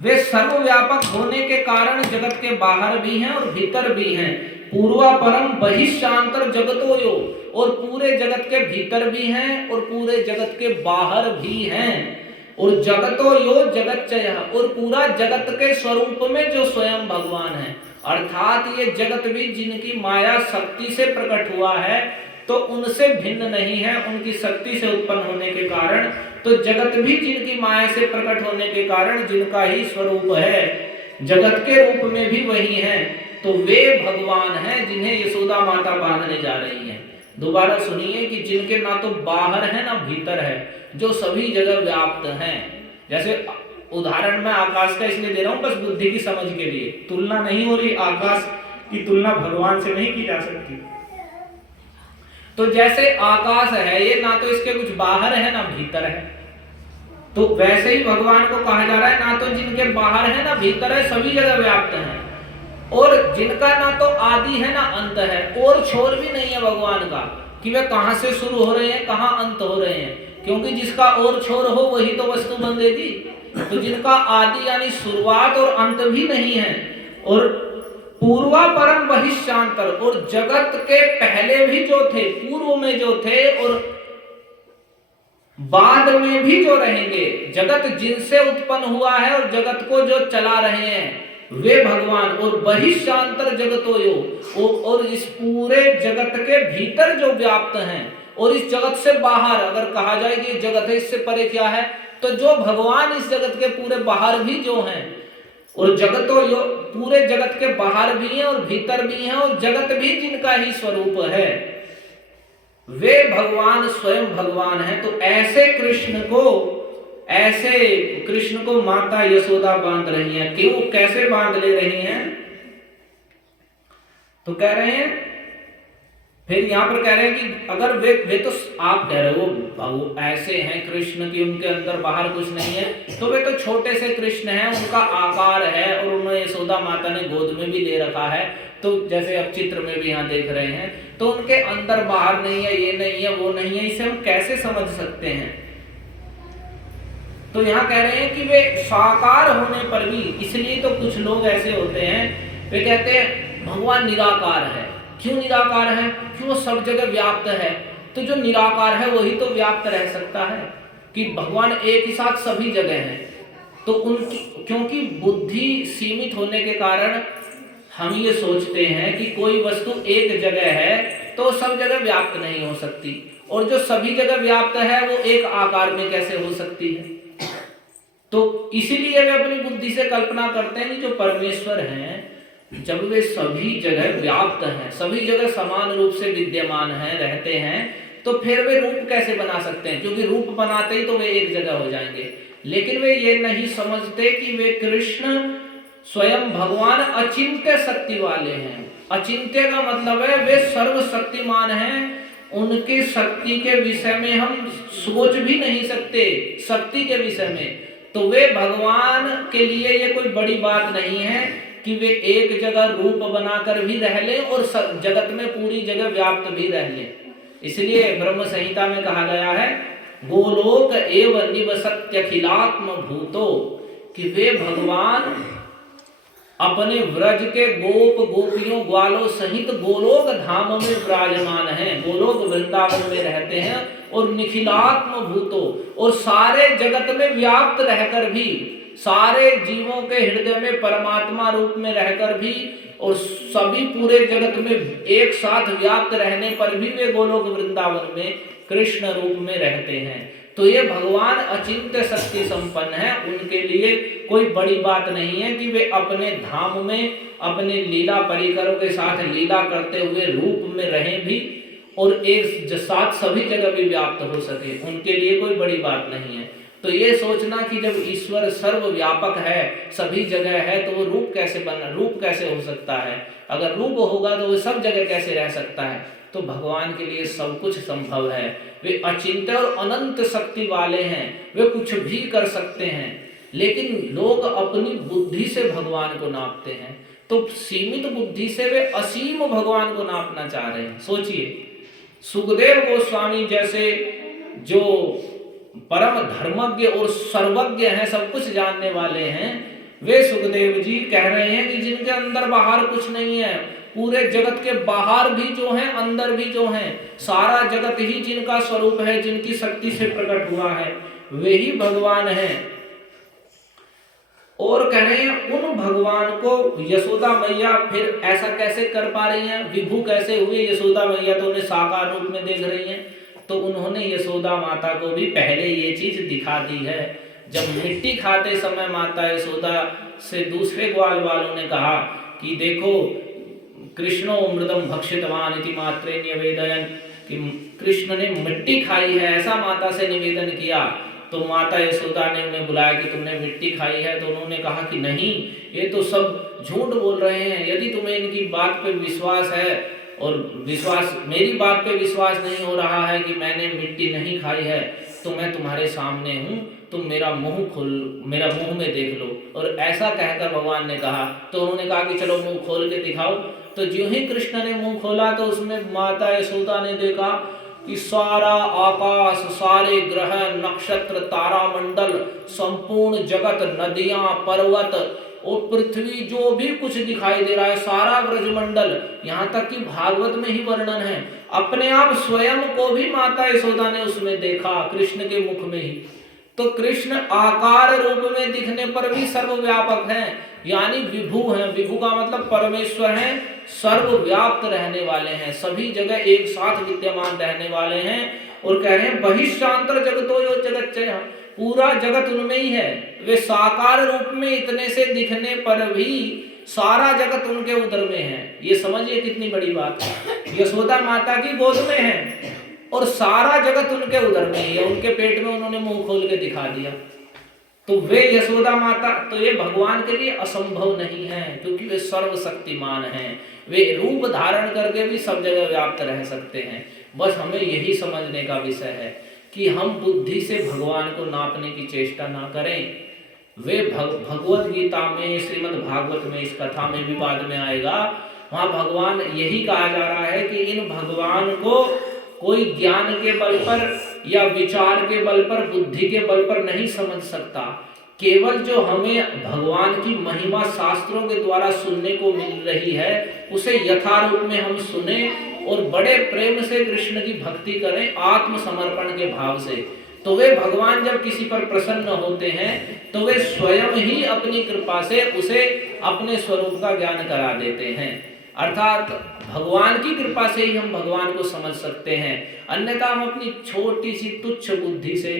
वे सर्वव्यापक होने के कारण जगत के बाहर भी हैं और भीतर भी हैं। पूर्वा परम बहिष्चांतर जगतो यो, और पूरे जगत के भीतर भी हैं और पूरे जगत के बाहर भी हैं। और जगतो यो जगच्चयः, और पूरा जगत के स्वरूप में जो स्वयं भगवान है, अर्थात ये जगत भी जिनकी माया शक्ति से प्रकट हुआ है तो उनसे भिन्न नहीं है, उनकी शक्ति से उत्पन्न होने के कारण। तो जगत भी जिनकी माया से प्रकट होने के कारण जिनका ही स्वरूप है, जगत के रूप में भी वही है। तो वे भगवान हैं जिन्हें यशोदा माता बांधने जा रही है। दोबारा सुनिए कि जिनके ना तो बाहर है ना भीतर है, जो सभी जगह व्याप्त हैं। जैसे उदाहरण मैं आकाश का इसलिए दे रहा हूं बस बुद्धि की समझ के लिए, तुलना नहीं हो रही, आकाश की तुलना भगवान से नहीं की जा सकती। तो जैसे आकाश है, ये ना तो इसके कुछ बाहर है ना भीतर है, तो वैसे ही भगवान को कहा जा रहा है ना तो जिनके बाहर है ना भीतर है, सभी जगह व्याप्त हैं, और जिनका ना तो आदि है ना अंत है, और छोर भी नहीं है भगवान का कि वे कहां से शुरू हो रहे हैं कहां अंत हो रहे हैं, क्योंकि जिसका और छोर हो वही तो वस्तु बन देगी। तो जिनका आदि यानी शुरुआत और अंत भी नहीं है, और पूर्वा परम बहिष्चांतर, और जगत के पहले भी जो थे, पूर्व में जो थे और बाद में भी जो रहेंगे, जगत जिनसे उत्पन्न हुआ है और जगत को जो चला रहे हैं वे भगवान। और बहिष्चांतर जगतो यो, और इस पूरे जगत के भीतर जो व्याप्त हैं, और इस जगत से बाहर अगर कहा जाए कि जगत है इससे परे क्या है, तो जो भगवान इस जगत के पूरे बाहर भी जो हैं, और जगतो यो पूरे जगत के बाहर भी हैं और भीतर भी हैं, और जगत भी जिनका ही स्वरूप है, वे भगवान स्वयं भगवान हैं। तो ऐसे कृष्ण को माता यशोदा बांध रही हैं। क्यों, कैसे बांध ले रही हैं? तो कह रहे हैं, फिर यहां पर कह रहे हैं कि अगर वे तो आप कह रहे हो ऐसे हैं कृष्ण की उनके अंदर बाहर कुछ नहीं है, तो वे तो छोटे से कृष्ण हैं, उनका आकार है और उन्हें यशोदा माता ने गोद में भी ले रखा है। तो जैसे अब चित्र में भी यहाँ देख रहे हैं, तो उनके अंदर बाहर नहीं है, ये नहीं है, वो नहीं है, इसे हम कैसे समझ सकते हैं? तो यहाँ कह रहे हैं कि वे साकार होने पर भी, इसलिए तो कुछ लोग ऐसे होते हैं, वे कहते हैं भगवान निराकार है। क्यों निराकार है? क्यों सब जगह व्याप्त है। तो जो निराकार है वही तो व्याप्त रह सकता है, कि भगवान एक ही साथ सभी जगह हैं। तो उनकी, क्योंकि बुद्धि सीमित होने के कारण हम ये सोचते हैं कि कोई वस्तु एक जगह है तो सब जगह व्याप्त नहीं हो सकती, और जो सभी जगह व्याप्त है वो एक आकार में कैसे हो सकती है। तो इसीलिए वे अपनी बुद्धि से कल्पना करते हैं कि जो परमेश्वर हैं, जब वे सभी जगह व्याप्त हैं, सभी जगह समान रूप से विद्यमान हैं, रहते हैं, तो फिर वे रूप कैसे बना सकते हैं? क्योंकि रूप बनाते ही तो वे एक जगह हो जाएंगे। लेकिन वे ये नहीं समझते कि वे कृष्ण स्वयं भगवान अचिंत्य शक्ति वाले हैं। अचिंत्य का मतलब है वे सर्वशक्तिमान हैं, उनकी शक्ति के विषय में हम सोच भी नहीं सकते, शक्ति के विषय में। तो वे भगवान के लिए ये कोई बड़ी बात नहीं है कि वे एक जगह रूप बनाकर भी रह लें और जगत में पूरी जगह व्याप्त भी रह लें। इसलिए ब्रह्म संहिता में कहा गया है गोलोक एव निवसत्यखिलात्म भूतो, कि वे भगवान अपने व्रज के गोप गोपियों ग्वालों सहित गोलोक धाम में विराजमान हैं, गोलोक वृंदावन में रहते हैं, और निखिलात्म भूतो, और सारे जगत में व्याप्त रहकर भी, सारे जीवों के हृदय में परमात्मा रूप में रहकर भी, और सभी पूरे जगत में एक साथ व्याप्त रहने पर भी वे गोलोक वृंदावन में कृष्ण रूप में रहते हैं। तो ये भगवान अचिंत्य शक्ति संपन्न है, उनके लिए कोई बड़ी बात नहीं है कि वे अपने धाम में अपने लीला परिकरों के साथ लीला करते हुए रूप में रहें भी और एक साथ सभी जगह भी व्याप्त हो सके, उनके लिए कोई बड़ी बात नहीं है। तो ये सोचना कि जब ईश्वर सर्वव्यापक है, सभी जगह है, तो वो रूप कैसे हो सकता है? अगर रूप होगा तो वो सब जगह कैसे रह सकता है? तो भगवान के लिए सब कुछ संभव है। वे अचिंत्य और अनंत शक्ति वाले हैं, वे कुछ भी कर सकते हैं। लेकिन लोग अपनी बुद्धि से भगवान को नापते हैं, तो सीमित बुद्धि से वे असीम भगवान को नापना चाह रहे हैं। सोचिए, सुखदेव गोस्वामी जैसे जो परम धर्मज्ञ और सर्वज्ञ हैं, सब कुछ जानने वाले हैं, वे सुखदेव जी कह रहे हैं कि जिनके अंदर बाहर कुछ नहीं है, पूरे जगत के बाहर भी जो है अंदर भी जो है, सारा जगत ही जिनका स्वरूप है, जिनकी शक्ति से प्रकट हुआ है, वे ही भगवान हैं। और कह रहे हैं उन भगवान को यशोदा मैया फिर ऐसा कैसे कर पा रही हैं, विभू कैसे हुए? यशोदा मैया तो उन्हें साकार रूप में देख रही हैं, तो उन्होंने यशोदा माता को भी पहले ये चीज दिखा दी है। जब मिट्टी खाते समय माता यशोदा से दूसरे ग्वाल वालों ने कहा कि देखो कृष्णो मृदम भक्षितवान इति मात्रे निवेदयन्, कि कृष्ण ने मिट्टी खाई है, ऐसा माता से निवेदन किया। तो माता यशोदा ने उन्हें बुलाया कि तुमने मिट्टी खाई है? तो उन्होंने कहा कि नहीं, ये तो सब झूठ बोल रहे हैं। यदि तुम्हें इनकी बात पे विश्वास है और मेरी बात पे विश्वास नहीं हो रहा है कि मैंने मिट्टी नहीं खाई है, तो मैं तुम्हारे सामने हूँ, तुम मेरा मुंह में देख लो। और ऐसा कहकर भगवान ने कहा, तो उन्होंने कहा कि चलो मुंह खोल के दिखाओ। तो जो ही कृष्ण ने मुंह खोला तो उसमें माता यशोदा ने देखा कि सारा आकाश, सारे ग्रह, नक्षत्र, तारामंडल, संपूर्ण जगत, नदियां, पर्वत और पृथ्वी, जो भी कुछ दिखाई दे रहा है, सारा ब्रजमंडल, यहाँ तक कि भागवत में ही वर्णन है, अपने आप स्वयं को भी माता यशोदा ने उसमें देखा, कृष्ण के मुख में ही। तो कृष्ण आकार रूप में दिखने पर भी सर्वव्यापक हैं, यानी विभू हैं। विभू का मतलब परमेश्वर हैं, सर्वव्याप्त रहने वाले हैं, सभी जगह एक साथ विद्यमान रहने वाले हैं। और कह रहे हैं बहिष्ठांतर जगतो यो जगच्चय, पूरा जगत उनमें ही है। वे साकार रूप में इतने से दिखने पर भी सारा जगत उनके उदर में है। ये समझिए कितनी बड़ी बात है। यशोदा माता की गोद में है और सारा जगत उनके उदर में ही है, उनके पेट में उन्होंने मुंह खोल के दिखा दिया। तो वे यशोदा माता, तो ये भगवान के लिए असंभव नहीं है, क्योंकि वे सर्वशक्तिमान हैं। वे रूप धारण करके भी सब जगह व्याप्त रह सकते हैं। बस हमें यही समझने का विषय है कि हम बुद्धि से भगवान को नापने की चेष्टा ना करें। वे भगवत गीता में, श्रीमद् भागवत में, इस कथा में भी बाद में आएगा, वहां भगवान यही कहा जा रहा है कि इन भगवान को कोई ज्ञान के बल पर या विचार के बल पर, बुद्धि के बल पर नहीं समझ सकता। केवल जो हमें भगवान की महिमा शास्त्रों के द्वारा सुनने को मिल रही है, उसे यथारूप में हम सुने और बड़े प्रेम से कृष्ण की भक्ति करें, आत्मसमर्पण के भाव से। तो वे भगवान जब किसी पर प्रसन्न होते हैं तो वे स्वयं ही अपनी कृपा से उसे अपने स्वरूप का ज्ञान करा देते हैं। अर्थात भगवान की कृपा से ही हम भगवान को समझ सकते हैं। अन्यथा हम अपनी छोटी सी तुच्छ बुद्धि से,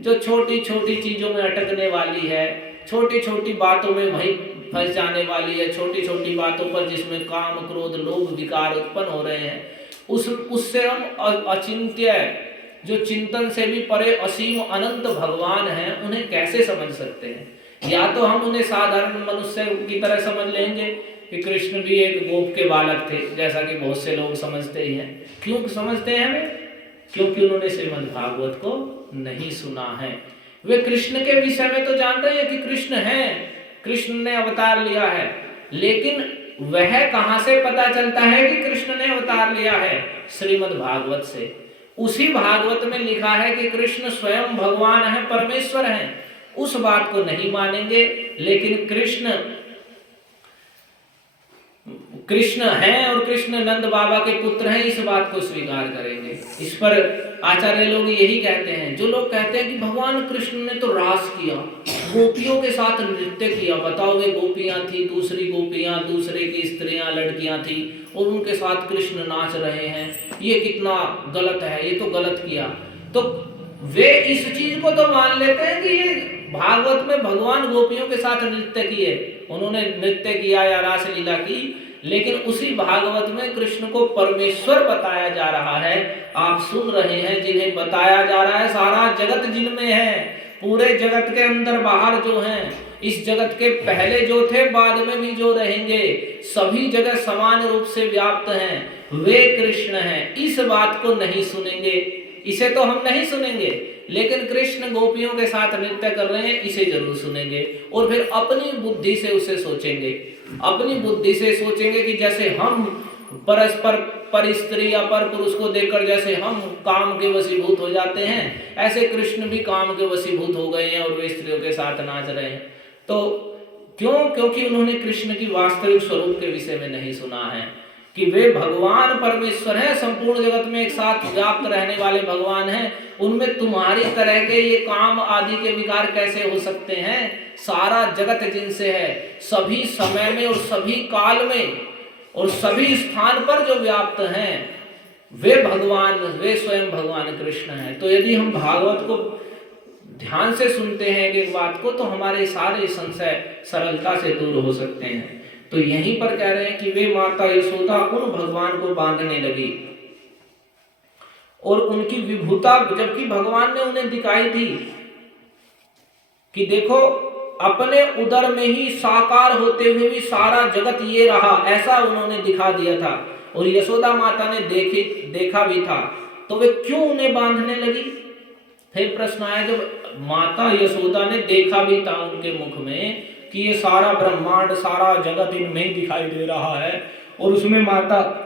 जो छोटी छोटी चीजों में अटकने वाली है, छोटी छोटी बातों में वहीं फंस जाने वाली है, छोटी छोटी बातों पर जिसमें काम, क्रोध, लोभ, विकार उत्पन्न हो रहे हैं, उससे हम अचिंत्य, जो चिंतन से भी परे असीम अनंत भगवान हैं, उन्हें कैसे समझ सकते हैं? या तो हम उन्हें साधारण मनुष्य की तरह समझ लेंगे कि कृष्ण भी एक गोप के बालक थे, जैसा कि बहुत से लोग समझते ही हैं। क्यों समझते हैं वे? क्योंकि उन्होंने श्रीमद् भागवत को नहीं सुना है। वे कृष्ण के विषय में तो जानते हैं कि कृष्ण है, कृष्ण ने अवतार लिया है, लेकिन वह कहां से पता चलता है कि कृष्ण ने अवतार लिया है? श्रीमद् भागवत से। उसी भागवत में लिखा है कि कृष्ण स्वयं भगवान है, परमेश्वर हैं। उस बात को नहीं मानेंगे, लेकिन कृष्ण हैं और कृष्ण नंद बाबा के पुत्र हैं, इस बात को स्वीकार करेंगे। इस पर आचार्य लोग यही कहते हैं, जो लोग कहते हैं कि भगवान कृष्ण ने तो रास किया, गोपियों के साथ नृत्य किया। बताओ, वे गोपियां थी, दूसरी गोपियां, दूसरे की स्त्रियां, लड़कियां थी, और उनके साथ कृष्ण नाच रहे हैं, ये कितना गलत है, ये तो गलत किया। तो वे इस चीज को तो मान लेते हैं कि ये भागवत में भगवान गोपियों के साथ नृत्य किए, उन्होंने नृत्य किया या रासलीला की, लेकिन उसी भागवत में कृष्ण को परमेश्वर बताया जा रहा है। आप सुन रहे हैं, जिन्हें बताया जा रहा है सारा जगत जिनमें है, पूरे जगत के अंदर बाहर जो हैं, इस जगत के पहले जो थे, बाद में भी जो रहेंगे, सभी जगह समान रूप से व्याप्त हैं, वे कृष्ण हैं। इस बात को नहीं सुनेंगे, इसे तो हम नहीं सुनेंगे, लेकिन कृष्ण गोपियों के साथ नृत्य कर रहे हैं, इसे जरूर सुनेंगे। और फिर अपनी बुद्धि से उसे सोचेंगे, अपनी बुद्धि से सोचेंगे कि जैसे हम परस्पर पर स्त्री या पर पुरुष को देखकर जैसे हम काम के वशीभूत हो जाते हैं, ऐसे कृष्ण भी काम के वशीभूत हो गए हैं और वे स्त्रियों के साथ नाच रहे हैं। तो क्यों? क्योंकि उन्होंने कृष्ण की वास्तविक स्वरूप के विषय में नहीं सुना है कि वे भगवान परमेश्वर हैं, संपूर्ण जगत में एक साथ व्याप्त रहने वाले भगवान हैं। उनमें तुम्हारी तरह के ये काम आदि के विकार कैसे हो सकते हैं? सारा जगत जिनसे है, सभी समय में और सभी काल में और सभी स्थान पर जो व्याप्त हैं, वे भगवान, वे स्वयं भगवान कृष्ण हैं। तो यदि हम भागवत को ध्यान से सुनते हैं एक बात को, तो हमारे सारे संशय सरलता से दूर हो सकते हैं। तो यहीं पर कह रहे हैं कि वे माता यशोदा उन भगवान को बांधने लगी और उनकी विभुता, जबकि भगवान ने उन्हें दिखाई थी कि देखो अपने उदर में ही साकार होते हुए भी सारा जगत ये रहा, ऐसा उन्होंने दिखा दिया था और यशोदा माता ने देखा भी था, तो वे क्यों उन्हें बांधने लगी? फिर प्रश्न आया, जब माता यशोदा ने देखा भी था उनके मुख में कि ये सारा ब्रह्मांड, सारा जगत इनमें ही दिखाई दे रहा है, और उसमें माता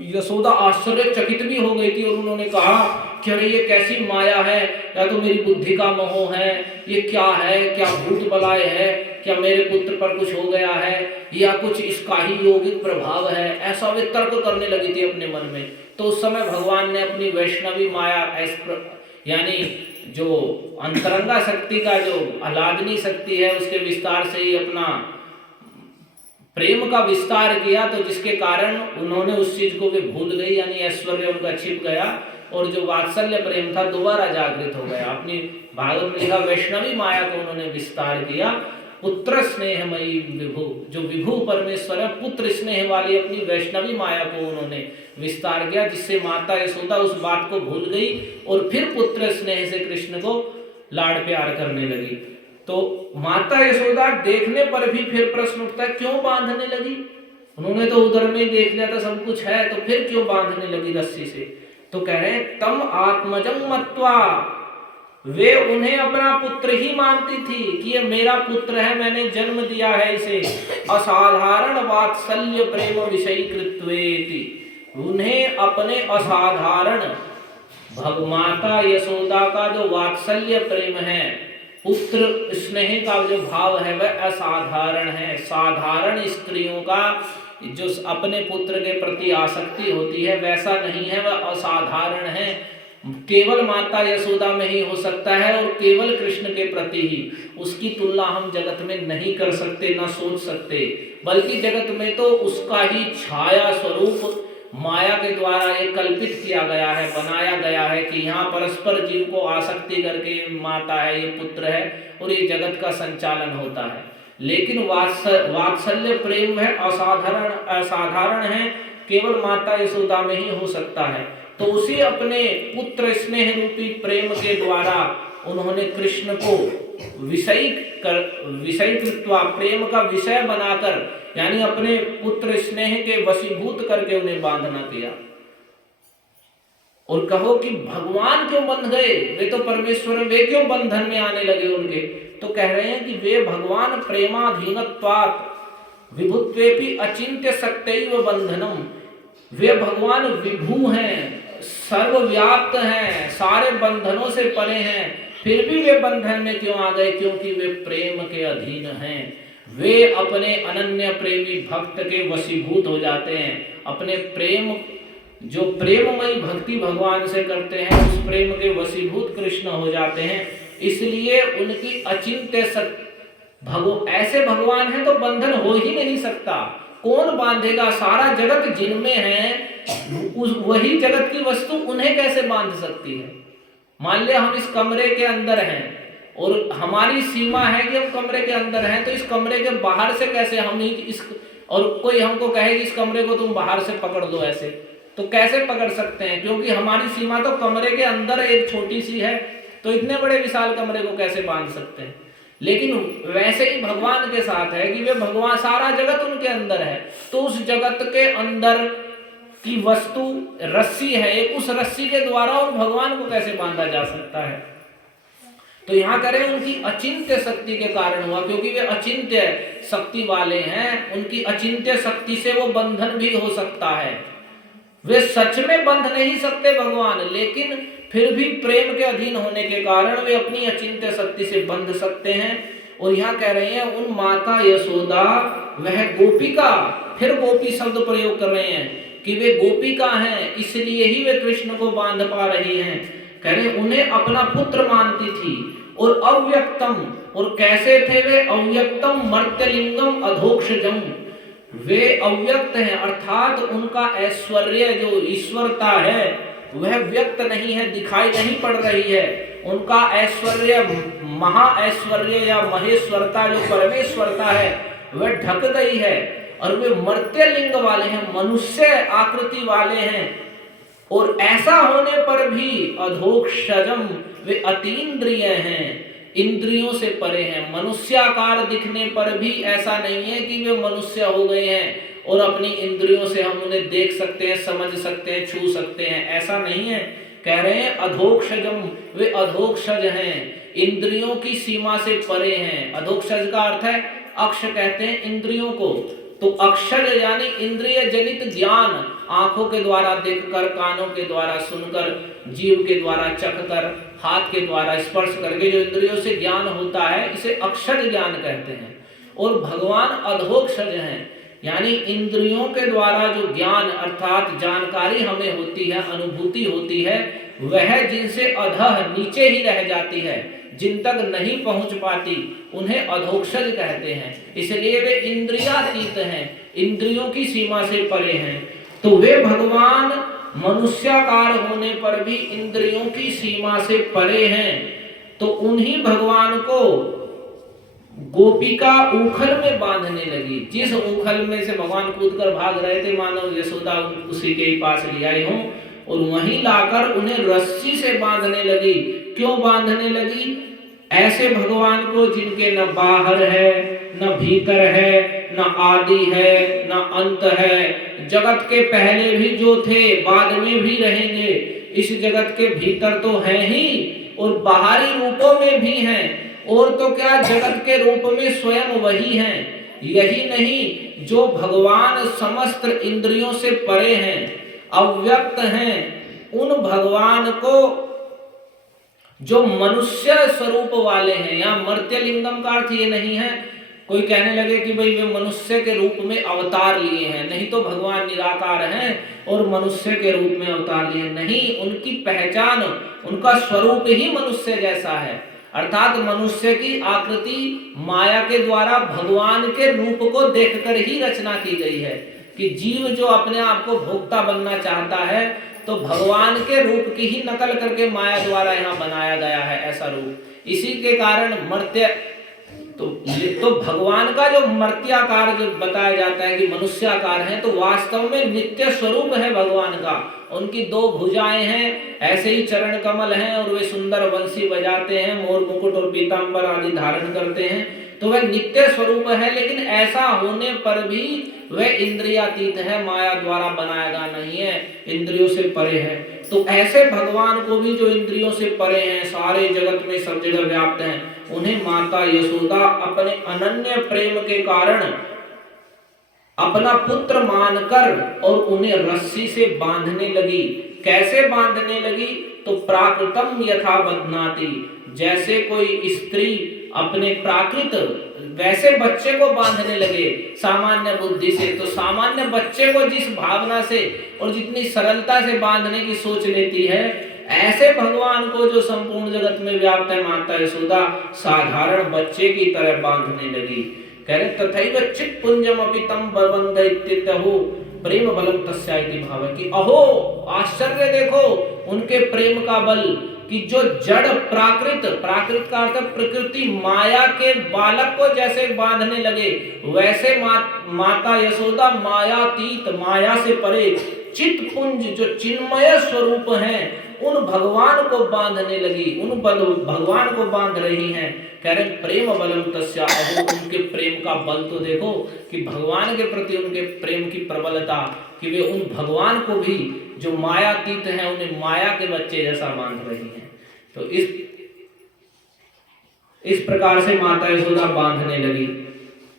यशोदा आश्चर्यचकित भी हो गई थी और उन्होंने कहा कि अरे ये कैसी माया है, या तो मेरी बुद्धि का मोह है, ये क्या है, क्या भूत बलाय है, क्या मेरे पुत्र पर कुछ हो गया है, या कुछ इसका ही यौगिक प्रभाव है, ऐसा वे तर्क करने लगी थी अपने मन में। तो उस समय भगवान ने अपनी वैष्णवी माया, यानी जो अंतरंगा शक्ति का जो आह्लादनी शक्ति है, उसके विस्तार से ही अपना प्रेम का विस्तार किया, तो जिसके कारण उन्होंने उस चीज को भी भूल गई, यानी ऐश्वर्य उनका छिप गया और जो वात्सल्य प्रेम था दोबारा जागृत हो गया। अपनी भागवत में लिखा वैष्णवी माया को उन्होंने विस्तार किया। पुत्र स्नेहमयी विभु, जो विभु परमेश्वर है, पुत्र स्नेह वाली अपनी वैष्णवी माया को उन्होंने विस्तार किया, जिससे माता यशोदा उस बात को भूल गई और फिर पुत्र स्नेह से कृष्ण को लाड़ प्यार करने लगी। तो माता यशोदा देखने पर भी फिर प्रश्न उठता है, क्यों बांधने लगी? उन्होंने तो उधर में देख लिया था सब कुछ है, तो फिर क्यों बांधने लगी रस्सी से? तो कह रहे हैं तम आत्मजं मत्वा, वे उन्हें अपना पुत्र ही मानती थी कि ये मेरा पुत्र है, मैंने जन्म दिया है इसे। असाधारण वात्सल्य प्रेम विषयीकृत्वेति, उन्हें अपने असाधारण भगमाता यशोदा का जो वात्सल्य प्रेम है, पुत्र स्नेह का जो भाव है, वह असाधारण है। साधारण स्त्रियों का जो अपने पुत्र के प्रति आसक्ति होती है वैसा नहीं है, वह असाधारण है। केवल माता यशोदा में ही हो सकता है और केवल कृष्ण के प्रति ही। उसकी तुलना हम जगत में नहीं कर सकते, ना सोच सकते, बल्कि जगत में तो उसका ही छाया स्वरूप माया के द्वारा ये कल्पित किया गया है, बनाया गया है कि यहाँ परस्पर जीव को आसक्ति करके माता है, ये पुत्र है और ये जगत का संचालन होता है। लेकिन वात्सल्य प्रेम है असाधारण है, केवल माता यशोदा में ही हो सकता है। तो उसी अपने पुत्र स्नेह रूपी प्रेम के द्वारा उन्होंने कृष्ण को विषयीकृत्वा, प्रेम का विषय बनाकर, यानी अपने पुत्र स्नेह के वशीभूत करके उन्हें बांधना किया। और कहो कि भगवान क्यों बंध गए? वे तो परमेश्वर, वे क्यों बंधन में आने लगे उनके? तो कह रहे हैं कि वे भगवान प्रेमाधीनत्वात् विभुत्वेपि अचिंत्य शक्तैव बंधनम, वे भगवान विभु हैं, सर्वव्याप्त हैं, सारे बंधनों से परे हैं, फिर भी वे बंधन में क्यों आ गए? क्योंकि वे प्रेम के अधीन हैं। वे अपने अनन्य प्रेमी भक्त के वशीभूत हो जाते हैं। अपने प्रेम, जो प्रेममयी भक्ति भगवान से करते हैं, उस प्रेम के वशीभूत कृष्ण हो जाते हैं। इसलिए उनकी अचिंत्य ऐसे भगवान हैं तो बंधन हो ही नहीं सकता। कौन बांधेगा? सारा जगत जिनमें है, वही जगत की वस्तु उन्हें कैसे बांध सकती है? मान लिया हम इस कमरे के अंदर हैं और हमारी सीमा है कि हम कमरे के अंदर हैं, तो इस कमरे के बाहर से कैसे हम ही इस, और कोई हमको कहे कि इस कमरे को तुम बाहर से पकड़ लो ऐसे, तो कैसे पकड़ सकते हैं? क्योंकि हमारी सीमा तो कमरे के अंदर एक छोटी सी है, तो इतने बड़े विशाल कमरे को कैसे बांध सकते हैं? लेकिन वैसे ही भगवान के साथ है कि वे भगवान, सारा जगत उनके अंदर है, तो उस जगत के अंदर की वस्तु रस्सी है एक, उस रस्सी के द्वारा उन भगवान को कैसे बांधा जा सकता है? तो यहाँ करें उनकी अचिंत्य शक्ति के कारण हुआ, क्योंकि वे अचिंत्य शक्ति वाले हैं, उनकी अचिंत्य शक्ति से वो बंधन भी हो सकता है। वे सच में बंध नहीं सकते भगवान, लेकिन फिर भी प्रेम के अधीन होने के कारण वे अपनी अचिंत्य शक्ति से बंध सकते हैं। और यहाँ कह रहे हैं उन माता यशोदा वह गोपिका, फिर गोपी शब्द प्रयोग कर रहे हैं कि वे गोपिका हैं, इसलिए ही वे कृष्ण को बांध पा रही हैं। कह रहे उन्हें अपना पुत्र मानती थी और अव्यक्तम, और कैसे थे वे? अव्यक्तम मर्त्यलिंगम अधोक्षजम, वे अव्यक्त हैं, अर्थात उनका ऐश्वर्य जो ईश्वरता है वह व्यक्त नहीं है, दिखाई नहीं पड़ रही है। उनका ऐश्वर्य, महा ऐश्वर्य या महेश्वरता जो परमेश्वरता है वह ढक गई है, और वे मर्त्यलिंग वाले हैं, मनुष्य आकृति वाले हैं। और ऐसा होने पर भी अधोक्षजम, वे अतीन्द्रिय हैं, इंद्रियों से परे हैं। मनुष्याकार दिखने पर भी ऐसा नहीं है कि वे मनुष्य हो गए हैं और अपनी इंद्रियों से हम उन्हें देख सकते हैं, समझ सकते हैं, छू सकते हैं, ऐसा नहीं है। कह रहे हैं अधोक्षजम, वे अधोक्षज हैं, इंद्रियों की सीमा से परे हैं। अधोक्षज का अर्थ है, अक्ष कहते हैं इंद्रियों को, तो अक्षर यानी इंद्रिय जनित ज्ञान, आंखों के द्वारा देखकर, कानों के द्वारा सुनकर, जीव के द्वारा चखकर, हाथ के द्वारा स्पर्श करके जो इंद्रियों से ज्ञान होता है, इसे अक्षर ज्ञान कहते हैं। और भगवान अधोक्षज हैं, यानी इंद्रियों के द्वारा जो ज्ञान अर्थात जानकारी हमें होती है, अनुभूति होती है, वह जिनसे अधः नीचे ही रह जाती है, जिन तक नहीं पहुंच पाती, उन्हें अधोक्षज कहते हैं। इसलिए वे इंद्रियातीत हैं, इंद्रियों की सीमा से परे हैं। तो वे भगवान मनुष्याकार होने पर भी इंद्रियों की सीमा से परे हैं। तो उन्हीं भगवान को गोपिका ऊखल में बांधने लगी। जिस ऊखल में से भगवान कूदकर भाग रहे थे, मानो यशोदा उसी के ही पास ले आई हो, और वहीं लाकर उन्हें रस्सी से बांधने लगी। क्यों बांधने लगी? ऐसे भगवान को जिनके न बाहर है, न भीतर है, न आदि है, न अंत है, जगत के पहले भी जो थे बाद में भी रहेंगे, इस जगत के भीतर तो हैं ही और बाहरी रूपों में भी हैं, और तो क्या जगत के रूप में स्वयं वही हैं। यही नहीं, जो भगवान समस्त इंद्रियों से परे हैं, अव्यक्त हैं, उन भगवान को जो मनुष्य स्वरूप वाले हैं, यहाँ मर्त्यलिंगम का अर्थ ये नहीं है कोई कहने लगे कि भाई वे मनुष्य के रूप में अवतार लिए हैं, नहीं तो भगवान निराकार हैं और मनुष्य के रूप में अवतार लिए, नहीं, उनकी पहचान, उनका स्वरूप ही मनुष्य जैसा है। अर्थात मनुष्य की आकृति माया के द्वारा भगवान के रूप को देखकर ही रचना की गई है, कि जीव जो अपने आप को भोक्ता बनना चाहता है तो भगवान के रूप की ही नकल करके माया द्वारा यहाँ बनाया गया है ऐसा रूप। इसी के कारण मर्त्य तो भगवान का जो मर्त्याकार जो बताया जाता है कि मनुष्याकार है, तो वास्तव में नित्य स्वरूप है भगवान का। उनकी दो भुजाएं हैं, ऐसे ही चरण कमल हैं, और वे सुंदर बंसी बजाते हैं, मोर मुकुट और पीतांबर आदि धारण करते हैं, तो वह नित्य स्वरूप है। लेकिन ऐसा होने पर भी वह इंद्रियातीत है, माया द्वारा बनाया गया नहीं है, इंद्रियों से परे है। तो ऐसे भगवान को भी जो इंद्रियों से परे हैं, सारे जगत में सब जगह व्याप्त हैं, उन्हें माता यशोदा अपने अनन्य प्रेम के कारण अपना पुत्र मानकर और उन्हें रस्सी से बांधने लगी। कैसे बांधने लगी? तो प्राकृतम यथा बध्नाति, जैसे कोई स्त्री अपने प्राकृत वैसे बच्चे को बांधने लगे सामान्य बुद्धि से। तो सामान्य बच्चे को जिस भावना से और जितनी सरलता से बांधने की सोच लेती है, ऐसे भगवान को जो संपूर्ण जगत में व्याप्त है माता यशोदा साधारण बच्चे की तरह बांधने लगी। कह रहे तथैव चित पुंजम अपि तम बवंद इत्यहो प्रेम बलम तस्या इति भाव, कि अहो आश्चर्य देखो उनके प्रेम का बल, कि जो जड़ प्राकृत, प्राकृत का अर्थ प्रकृति, माया के बालक को जैसे बांधने लगे, वैसे माता यशोदा मायातीत, माया से परे चित पुंज जो चिन्मय स्वरूप हैं, उन भगवान को बांधने लगी, उन भगवान को बांध रही हैं। कह रहे प्रेम बलम तस्या, उनके प्रेम का बल तो देखो कि भगवान के प्रति उनके प्रेम की प्रबलता, कि वे उन भगवान को भी जो मायातीत हैं उन्हें माया के बच्चे जैसा बांध रही हैं। तो इस प्रकार से माता यशोदा बांधने लगी।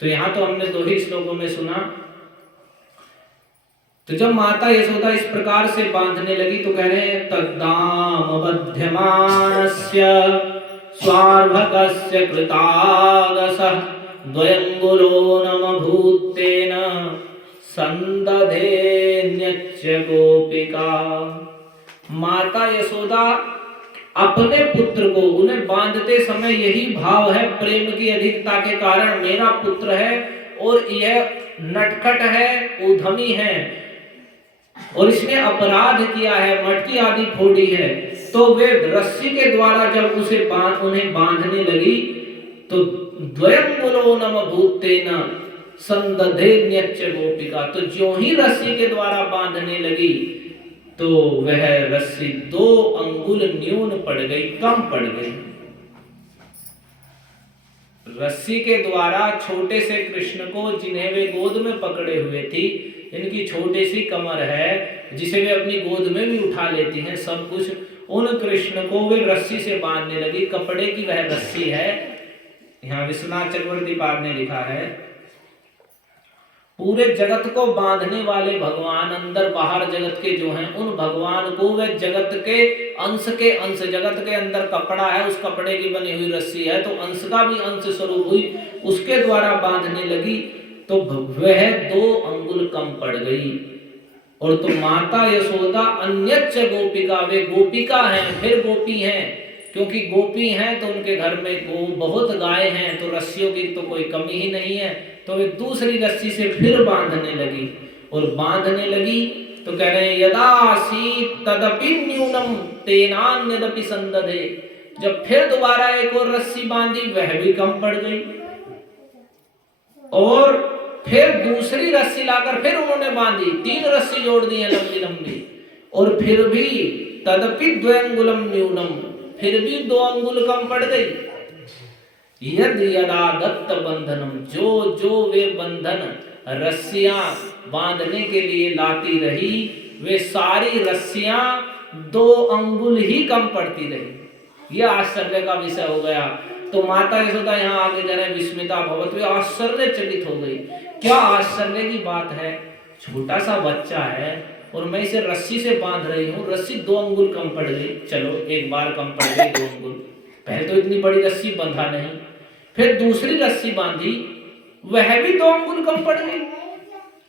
तो यहां तो हमने 2 ही श्लोकों में सुना। तो जब माता यशोदा इस प्रकार से बांधने लगी तो कह रहे हैं तद्दाम बध्यमानस्य स्वार्भकस्य कृतागसः द्वयंगुलो नमभूतेन संदधेन्यच्च गोपिका। माता यशोदा अपने पुत्र को, उन्हें बांधते समय यही भाव है प्रेम की अधिकता के कारण, मेरा पुत्र है और यह नटखट है, उद्यमी है और इसने अपराध किया है, मटकी आदि फोड़ी है। तो वे रस्सी के द्वारा जब उन्हें बांधने लगी तो द्वयंगुलो नमभूतेन संदधेन्यच्च गोपिका। तो जो ही रस्सी के द्वारा बांधने लगी तो वह रस्सी 2 अंगुल न्यून पड़ गई, कम पड़ गई। रस्सी के द्वारा छोटे से कृष्ण को, जिन्हें वे गोद में पकड़े हुए थी, इनकी छोटी सी कमर है जिसे वे अपनी गोद में भी उठा लेती हैं सब कुछ, उन कृष्ण को वे रस्सी से बांधने लगी। कपड़े की वह रस्सी है। यहाँ विश्वनाथ चक्रवर्ती पाद ने लिखा है पूरे जगत को बांधने वाले भगवान, अंदर बाहर जगत के जो हैं, उन भगवान को वे जगत के अंश, जगत के अंदर कपड़ा है, उस कपड़े की बनी हुई रस्सी है, तो अंश का भी अंश स्वरूप हुई, उसके द्वारा बांधने लगी तो वह 2 अंगुल कम पड़ गई। और तो माता यशोदा अन्यच्च गोपिका, वे गोपिका हैं, फिर गोपी हैं, क्योंकि गोपी हैं तो उनके घर में बहुत गाय हैं, तो रस्सियों की तो कोई कमी ही नहीं है। तो वे दूसरी रस्सी से फिर बांधने लगी, और बांधने लगी तो कह रहे हैं यदासी तदपि न्यूनम तेनान्यदपि संदधे। जब फिर दोबारा एक और रस्सी बांधी, वह भी कम पड़ गई, और फिर दूसरी रस्सी लाकर फिर उन्होंने बांधी, 3 रस्सी जोड़ दी है लंबी लंबी, और फिर भी तदपि द्वयंगुलम न्यूनम, फिर भी 2 अंगुल कम पड़ गई। यद यदा दत्त बंधनम, जो वे बंधन रस्सियां बांधने के लिए लाती रही, वे सारी रस्सियां 2 अंगुल ही कम पड़ती रही। यह आश्चर्य का विषय हो गया। तो माता यशोदा यहाँ आगे कह रहे विस्मिता भवत, वे आश्चर्यचकित हो गई। क्या आश्चर्य की बात है, छोटा सा बच्चा है और मैं इसे रस्सी से बांध रही हूँ, रस्सी 2 अंगुल कम पड़ गई, चलो एक बार कम पड़ गई 2 अंगुल, पहले तो इतनी बड़ी रस्सी बंधा नहीं, फिर दूसरी रस्सी बांधी, वह भी 2 अंगुल कम पड़ गई।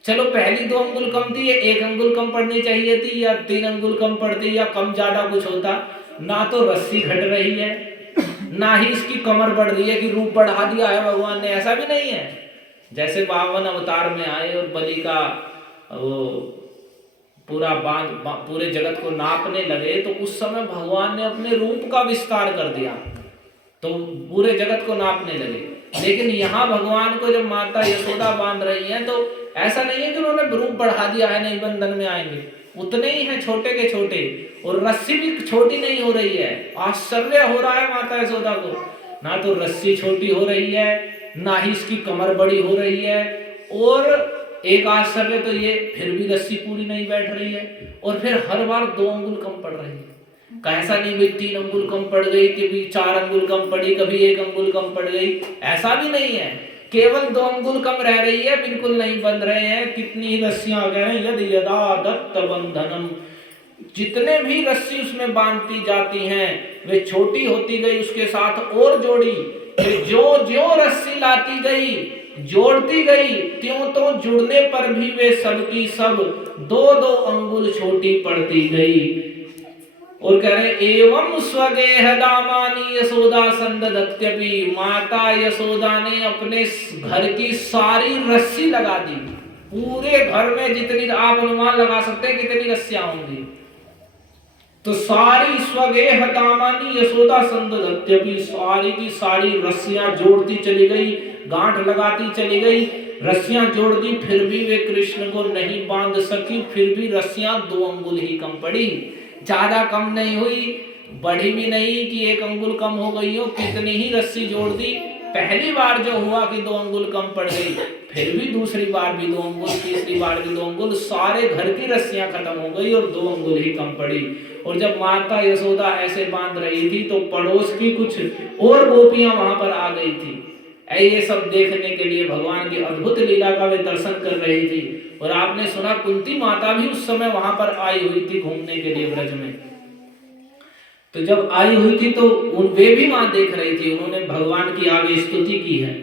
चलो पहली 2 अंगुल कम थी, 1 अंगुल कम पड़नी चाहिए थी, या 3 अंगुल कम पड़ती, या कम ज्यादा कुछ होता। ना तो रस्सी घट रही है, ना ही इसकी कमर बढ़ रही है कि रूप बढ़ा दिया है भगवान ने, ऐसा भी नहीं है। जैसे 52 अवतार में आए और बलि का वो पूरा पूरे जगत को नापने लगे, तो उस समय भगवान ने अपने रूप का विस्तार कर दिया, तो पूरे जगत को नापने लगे। लेकिन यहाँ भगवान को जब माता यशोदा बांध रही हैं, तो ऐसा नहीं है कि उन्होंने रूप बढ़ा दिया है, नहीं बंधन में आएंगे, उतने ही हैं छोटे के छोटे, और रस्सी भी छोटी नहीं हो रही है। आश्चर्य हो रहा है माता यशोदा को, ना तो रस्सी छोटी हो रही है, ना ही इसकी कमर बड़ी हो रही है, और एक आश्चर्य तो ये फिर भी रस्सी पूरी नहीं बैठ रही है, और फिर हर बार 2 अंगुल कम पड़ रही है। कैसा नहीं भाई 3 अंगुल कम पड़ गई, कभी 4 अंगुल कम पड़ी, कभी 1 अंगुल कम पड़ गई, ऐसा भी नहीं है, केवल 2 अंगुल कम रह रही है, बिल्कुल नहीं बंध रहे हैं। कितनी रस्सियां आ गए हैं, यद यदा दत्त बंधनम, जितने भी रस्सी उसमें बांधती जाती हैं वे छोटी होती गई, उसके साथ और जोड़ी, जो रस्सी लाती गई जोड़ती गई, त्यों तो जुड़ने पर भी वे सब की सब 2-2 अंगुल छोटी पड़ती गई। और कह रहे एवं स्वगेह दामानी यशोदा संदधत्यपि, माता यशोदा ने अपने घर की सारी रस्सी लगा दी, पूरे घर में जितनी आप अनुमान लगा सकते हैं कितनी रस्सियां होंगी, तो सारी स्वगेह दामानी यशोदा संदधत्यपि, सारी की सारी रस्सियां जोड़ती चली गई, गांठ लगाती चली गई, रस्सियां जोड़ दी, फिर भी वे कृष्ण को नहीं बांध सकी। फिर भी रस्सियां 2 अंगुल ही कम पड़ी, ज्यादा कम नहीं हुई, बढ़ी भी नहीं कि 1 अंगुल कम हो गई हो। कितनी ही रस्सी जोड़ दी, पहली बार जो हुआ कि 2 अंगुल कम पड़ गई, फिर भी दूसरी बार भी 2 अंगुल, तीसरी बार भी 2 अंगुल, सारे घर की रस्सियां खत्म हो गई और 2 अंगुल ही कम पड़ी। और जब माता यशोदा ऐसे बांध रही थी तो पड़ोस की कुछ और गोपियां वहां पर आ गई थी। ये सब देखने के लिए भगवान की अद्भुत लीला का वे दर्शन कर रही थी। और आपने सुना कुंती माता भी उस समय वहां पर आई हुई थी घूमने के लिए ब्रज में। तो जब आई हुई थी तो वे भी वहां देख रही थी, उन्होंने भगवान की आगे स्तुति की है।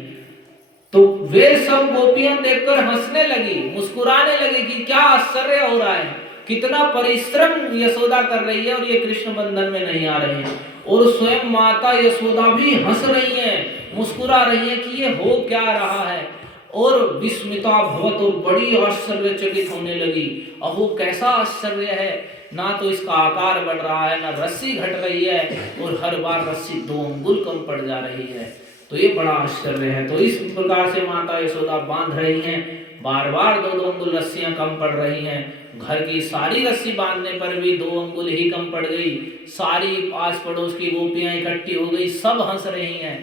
तो वे सब गोपियां देखकर हंसने लगी, मुस्कुराने लगी कि क्या आश्चर्य हो रहा है, कितना परिश्रम यशोदा कर रही है और ये कृष्ण बंधन में नहीं आ रहे हैं। और स्वयं माता यशोदा भी हंस रही हैं, मुस्कुरा रही हैं कि ये हो क्या रहा है। और विस्मिता भवत, और बड़ी आश्चर्यचकित होने लगी। अहो कैसा आश्चर्य है, ना तो इसका आकार बढ़ रहा है, ना रस्सी घट रही है, और हर बार रस्सी 2 अंगुल कम पड़ जा रही है। तो ये बड़ा आश्चर्य है। तो इस प्रकार से माता यशोदा बांध रही हैं, बार बार 2-2 अंगुल रस्सियां कम पड़ रही हैं। घर की सारी रस्सी बांधने पर भी 2 अंगुल ही कम पड़ गई। सारी आस पड़ोस की गोपियां इकट्ठी हो गई, सब हंस रही हैं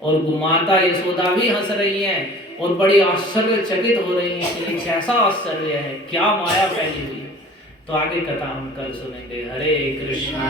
और माता यशोदा भी हंस रही हैं और बड़ी आश्चर्यचकित हो रही हैं कि कैसा आश्चर्य है, क्या माया फैली हुई है। तो आगे कथा हम कल सुनेंगे। हरे कृष्णा